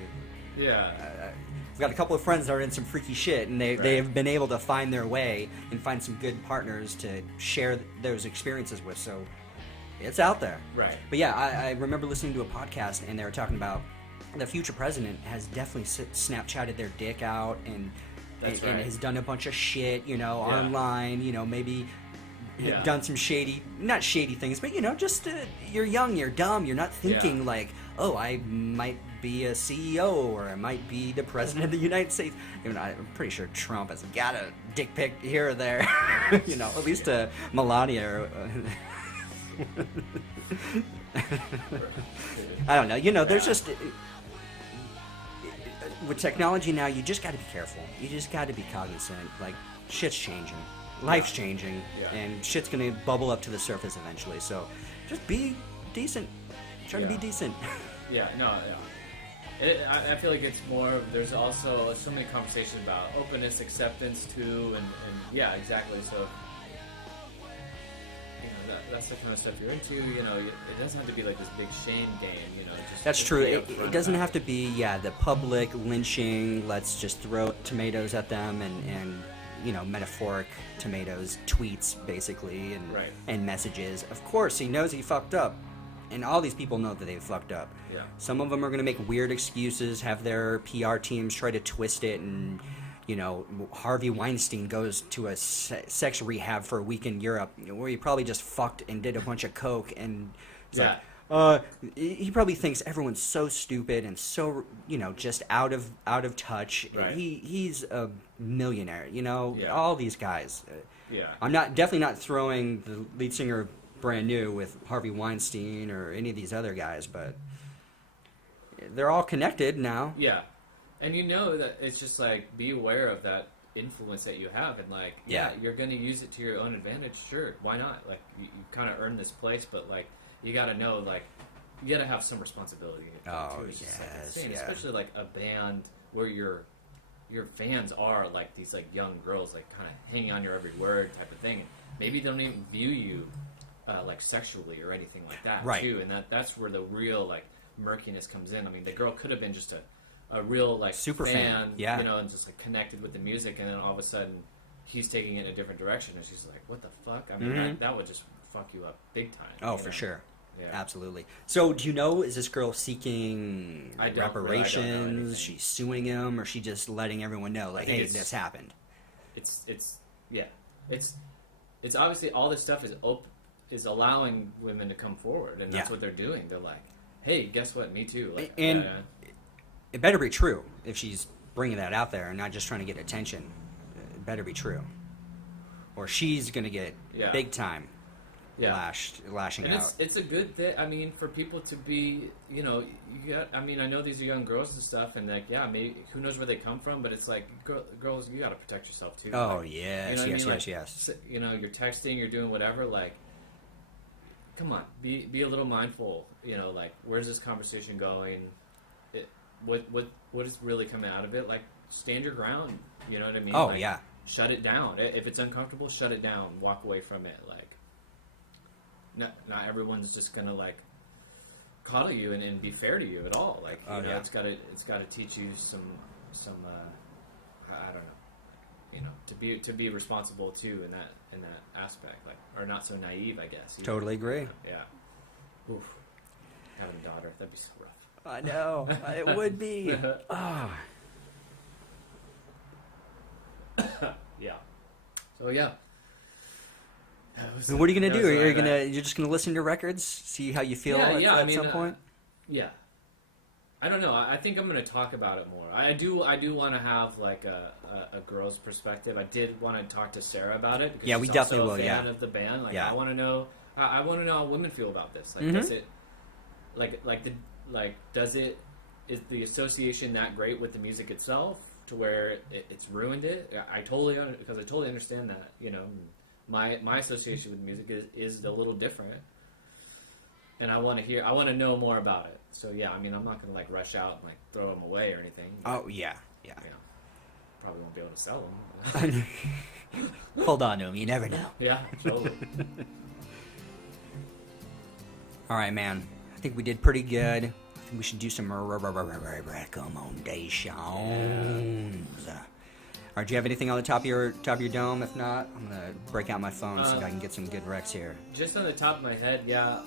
we've got a couple of friends that are in some freaky shit, and they have been able to find their way and find some good partners to share those experiences with. So it's out there. Right. But yeah, I remember listening to a podcast, and they were talking about the future president has definitely Snapchatted their dick out and has done a bunch of shit, you know, online, you know, maybe done some not shady things, but, you know, just you're young, you're dumb, you're not thinking like, oh, I might be a CEO or I might be the president of the United States. Even I'm pretty sure Trump has got a dick pic here or there, you know, at least Melania. Or, I don't know. You know, there's just with technology now, you just got to be careful. You just got to be cognizant. Like, shit's changing, life's changing, and shit's gonna bubble up to the surface eventually. So, just be decent. Try to be decent. I feel like it's more. There's also so many conversations about openness, acceptance too, and yeah, exactly. So, you know, that's the kind of stuff you're into. You know, it doesn't have to be like this big shame game. You know, that's true. It doesn't have to be the public lynching. Let's just throw tomatoes at them and you know, metaphoric tomatoes, tweets basically, and messages. Of course, he knows he fucked up. And all these people know that they fucked up. Yeah. Some of them are going to make weird excuses, have their PR teams try to twist it, and, you know, Harvey Weinstein goes to a sex rehab for a week in Europe, where he probably just fucked and did a bunch of coke, and he probably thinks everyone's so stupid and so, you know, just out of touch. Right. He's a millionaire, you know. Yeah. All these guys. I'm definitely not throwing the lead singer Brand New with Harvey Weinstein or any of these other guys, but they're all connected now. Yeah, and you know that it's just like, be aware of that influence that you have, and like, you're going to use it to your own advantage. Sure, why not? Like, you kind of earned this place, but like, you got to know, like, you gotta have some responsibility. Oh, too. It's just like yes, insane, yeah. especially like a band where your fans are like these like young girls, like kind of hanging on your every word type of thing. And maybe they don't even view you like sexually or anything like that, Right. too. And that's where the real like murkiness comes in. I mean, the girl could have been just a real like Super fan, yeah. you know, and just like connected with the music, and then all of a sudden he's taking it in a different direction, and she's like, "What the fuck?" I mean, that would just fuck you up big time. Oh, you for know? sure. Yeah. Absolutely. So, do you know, is this girl seeking I don't know reparations? anything. She's suing him, or she just letting everyone know, like, think hey, it's- this happened? It's obviously all this stuff is allowing women to come forward, and that's Yeah. what they're doing. They're like, "Hey, guess what? Me too." Like, And yeah. it better be true if she's bringing that out there and not just trying to get attention. It better be true. Or she's going to get Yeah. big time Yeah. lashing And out. it's a good thing. I mean, for people to be, you know, you got. I mean, I know these are young girls and stuff, and like, yeah, maybe who knows where they come from, but it's like, girls, you got to protect yourself too. Oh, Like, yes, you know what I yes, mean? yes, Like, yes. You know, you're texting, you're doing whatever. Like, come on, be a little mindful. You know, like, where's this conversation going? What is really coming out of it? Like, stand your ground. You know what I mean? Oh, Like, yeah. Shut it down. If it's uncomfortable, shut it down. Walk away from it. Like, not everyone's just gonna like coddle you and be fair to you at all. Like, you know, yeah. it's gotta teach you some I don't know, you know, to be responsible too in that aspect, like, or not so naive, I guess. You know? Totally agree. Yeah. Oof. Having a daughter, that'd be so rough. I know. It would be. Ah. Yeah. So yeah. And what are you gonna That do? was You're my- you're just gonna listen to records, see how you feel at I mean, some point. Yeah. I don't know. I think I'm going to talk about it more. I do want to have like a girl's perspective. I did want to talk to Sarah about it. Because Yeah, we she's definitely also will, a fan yeah. of the band. Like, Yeah. I want to know. I want to know how women feel about this. Like, Mhm. does it, does it, is the association that great with the music itself to where it's ruined it? I totally understand that. You know, my association with music is a little different. And I want to know more about it. So yeah, I mean, I'm not gonna like rush out and like throw them away or anything. Oh yeah. You know, probably won't be able to sell them. Hold on to him. You never know. Yeah, totally. All right, man. I think we did pretty good. I think we should do some recommendations. All right, do you have anything on the top of your dome? If not, I'm gonna break out my phone so I can get some good recs here. Just on the top of my head, yeah,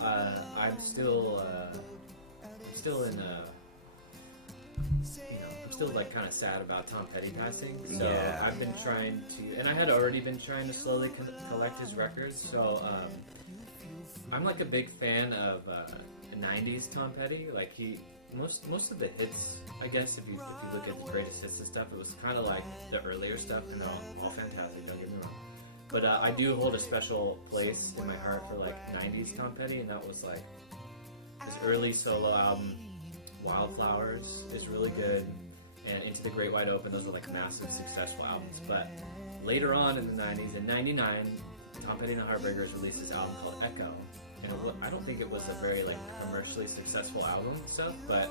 I'm still in I'm still like kind of sad about Tom Petty passing. So Yeah. I've been trying to, and I had already been trying to slowly collect his records. So I'm like a big fan of 90s Tom Petty. Like most of the hits, I guess, if you look at the greatest hits and stuff, it was kind of like the earlier stuff, and they're all fantastic. Don't get me wrong. But I do hold a special place in my heart for like 90s Tom Petty, and that was like his early solo album, Wildflowers, is really good, and Into the Great Wide Open. Those are like massive, successful albums. But later on in the 90s, in '99, Tom Petty and the Heartbreakers released this album called Echo. And I don't think it was a very like commercially successful album and stuff, but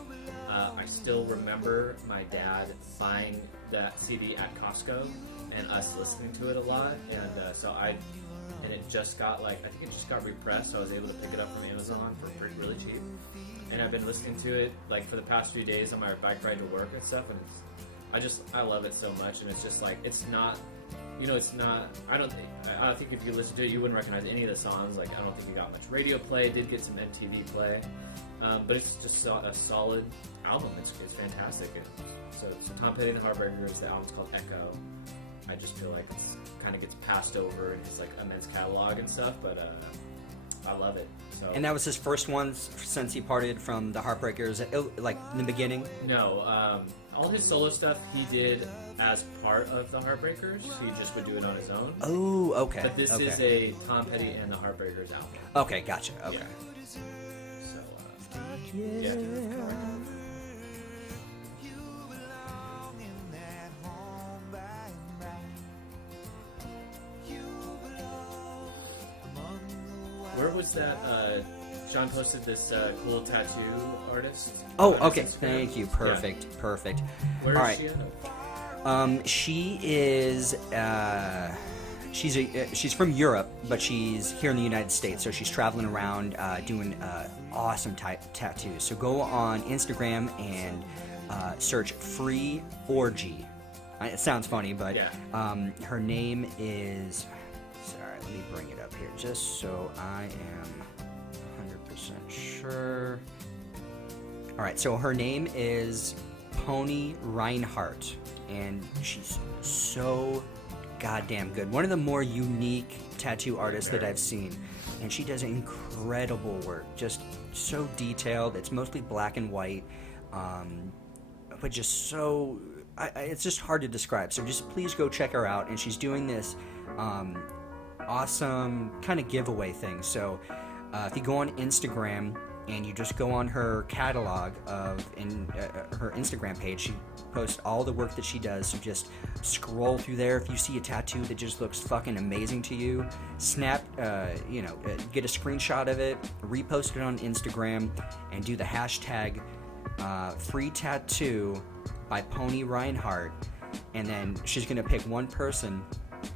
I still remember my dad buying that CD at Costco and us listening to it a lot, and it just got I think it just got repressed, so I was able to pick it up from Amazon for really cheap, and I've been listening to it like for the past few days on my bike ride to work and stuff, and I love it so much, and it's just like it's not. You know, it's not. I don't think if you listen to it, you wouldn't recognize any of the songs. Like, I don't think it got much radio play. It did get some MTV play, but it's just a solid album. It's fantastic. And so Tom Petty and the Heartbreakers, the album's called Echo. I just feel like it's kind of gets passed over in his like immense catalog and stuff, but I love it. So. And that was his first one since he parted from the Heartbreakers, like in the beginning. No, all his solo stuff he did as part of the Heartbreakers. He just would do it on his own. Oh, okay. But this okay. is a Tom Petty and the Heartbreakers album. Okay, gotcha. Okay. Yeah. So, yeah. Where was that John posted this cool tattoo artist. Oh, on okay. his Instagram. Thank you. Perfect. Yeah. Perfect. Where All is right. she out of? She is. She's from Europe, but she's here in the United States. So she's traveling around doing awesome tattoos. So go on Instagram and search Free Orgy. It sounds funny, but Yeah. her name is. Sorry, let me bring it up here just so I am 100% sure. All right, so her name is Pony Reinhardt, and she's so goddamn good. One of the more unique tattoo artists that I've seen, and she does incredible work. Just so detailed. It's mostly black and white, but just so it's just hard to describe. So just please go check her out. And she's doing this awesome kind of giveaway thing. So if you go on Instagram and you just go on her catalog her Instagram page, she posts all the work that she does. So just scroll through there. If you see a tattoo that just looks fucking amazing to you, snap, get a screenshot of it, repost it on Instagram, and do the hashtag free tattoo by Pony Reinhardt. And then she's gonna pick one person,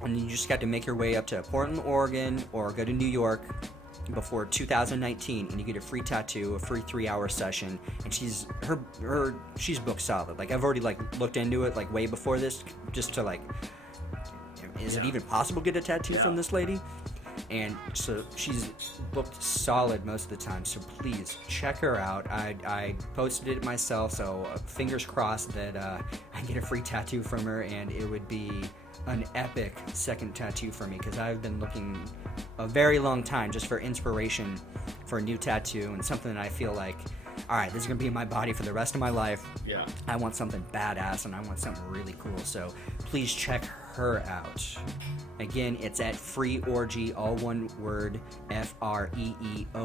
and you just got to make your way up to Portland, Oregon, or go to New York before 2019, and you get a free tattoo, a free 3-hour session. And she's booked solid. Like, I've already looked into it way before this, just to is it even possible to get a tattoo from this lady? And so she's booked solid most of the time. So please check her out. I posted it myself, so fingers crossed that I get a free tattoo from her, and it would be an epic second tattoo for me, because I've been looking a very long time just for inspiration for a new tattoo, and something that I feel like, all right, this is going to be in my body for the rest of my life. Yeah. I want something badass, and I want something really cool. So please check her out. Again, it's at Free Orgy, all one word, Freeorgy,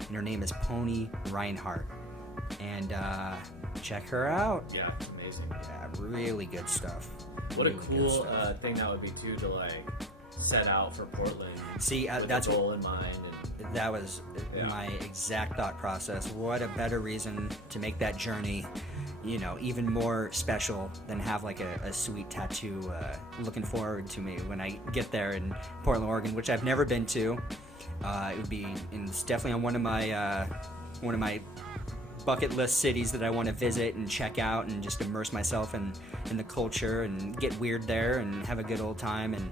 and her name is Pony Reinhardt. And check her out. Yeah, amazing. Yeah, really good stuff. What a Really good cool stuff. thing that would be too, to set out for Portland. See, with that's a goal in mind. And that was my exact thought process. What a better reason to make that journey, even more special than have a sweet tattoo looking forward to me when I get there in Portland, Oregon, which I've never been to. It would be, and it's definitely on one of my bucket list cities that I want to visit and check out, and just immerse myself in the culture and get weird there and have a good old time, and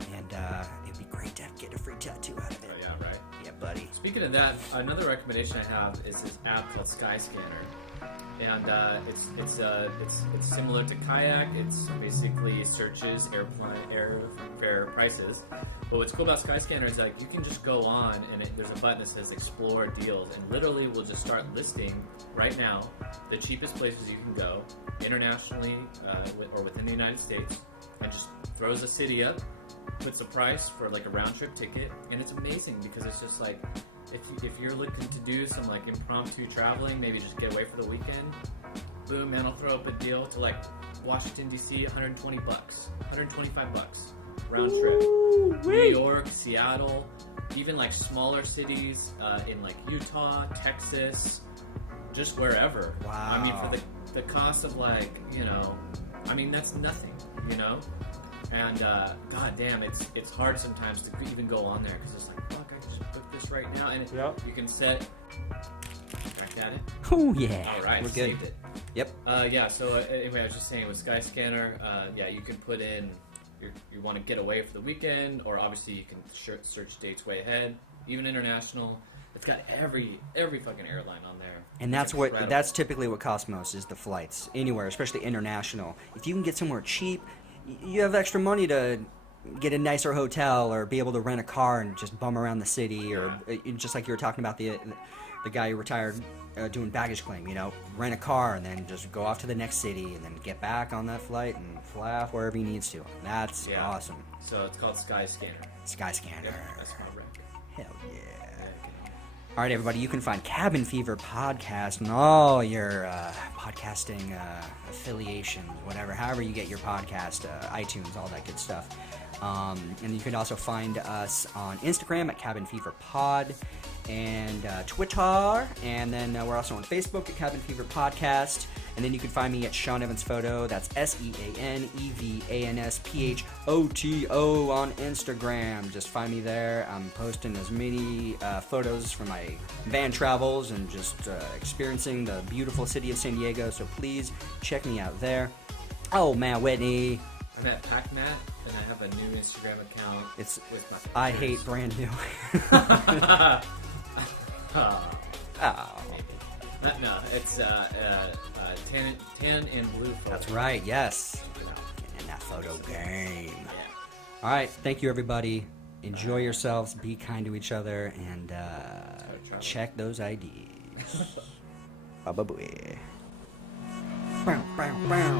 it'd be great to get a free tattoo out of it. yeah, right. Yeah, buddy. Speaking of that, another recommendation I have is this app called Skyscanner, and it's similar to Kayak. It's basically searches airfare prices. But what's cool about Skyscanner is you can just go on, and there's a button that says Explore Deals, and literally we'll just start listing right now the cheapest places you can go internationally or within the United States, and just throws a city up, puts a price for a round trip ticket, and it's amazing because it's just if you're looking to do some impromptu traveling, maybe just get away for the weekend, boom, man, I'll throw up a deal to Washington DC, $120, $125 round trip. New York, Seattle, even smaller cities in Utah, Texas, just wherever. Wow. I mean, for the cost of that's nothing, And god damn, it's hard sometimes to even go on there because it's fuck, I can just book this right now, and you can set. Back at it. Oh yeah. All right, we're good. saved it. Yep. So anyway, I was just saying with Skyscanner, you can put in you want to get away for the weekend, or obviously you can search dates way ahead, even international. It's got every fucking airline on there. And that's typically what costs most, is the flights anywhere, especially international. If you can get somewhere cheap, you have extra money to get a nicer hotel or be able to rent a car and just bum around the city, or just like you were talking about the guy who retired doing baggage claim, rent a car and then just go off to the next city and then get back on that flight and fly off wherever he needs to. That's awesome. So it's called Skyscanner. Skyscanner. Yeah, that's my rec. Hell yeah. All right, everybody, you can find Cabin Fever Podcast and all your podcasting affiliations, however you get your podcast, iTunes, all that good stuff. And you can also find us on Instagram at Cabin Fever Pod and Twitter. And then we're also on Facebook at Cabin Fever Podcast. And then you can find me at Sean Evans Photo. That's SeanEvansphoto on Instagram. Just find me there. I'm posting as many photos from my van travels and just experiencing the beautiful city of San Diego. So please check me out there. Oh, man, Whitney. I'm at PacMat, and I have a new Instagram account. It's with my I pictures. hate brand new. Oh. No, it's tan and blue photo. That's right, yes. Yeah. Getting in that photo game. Yeah. All right, thank you, everybody. Enjoy yourselves, be kind to each other, and check those IDs. Bye-bye. Bow, bow, bow.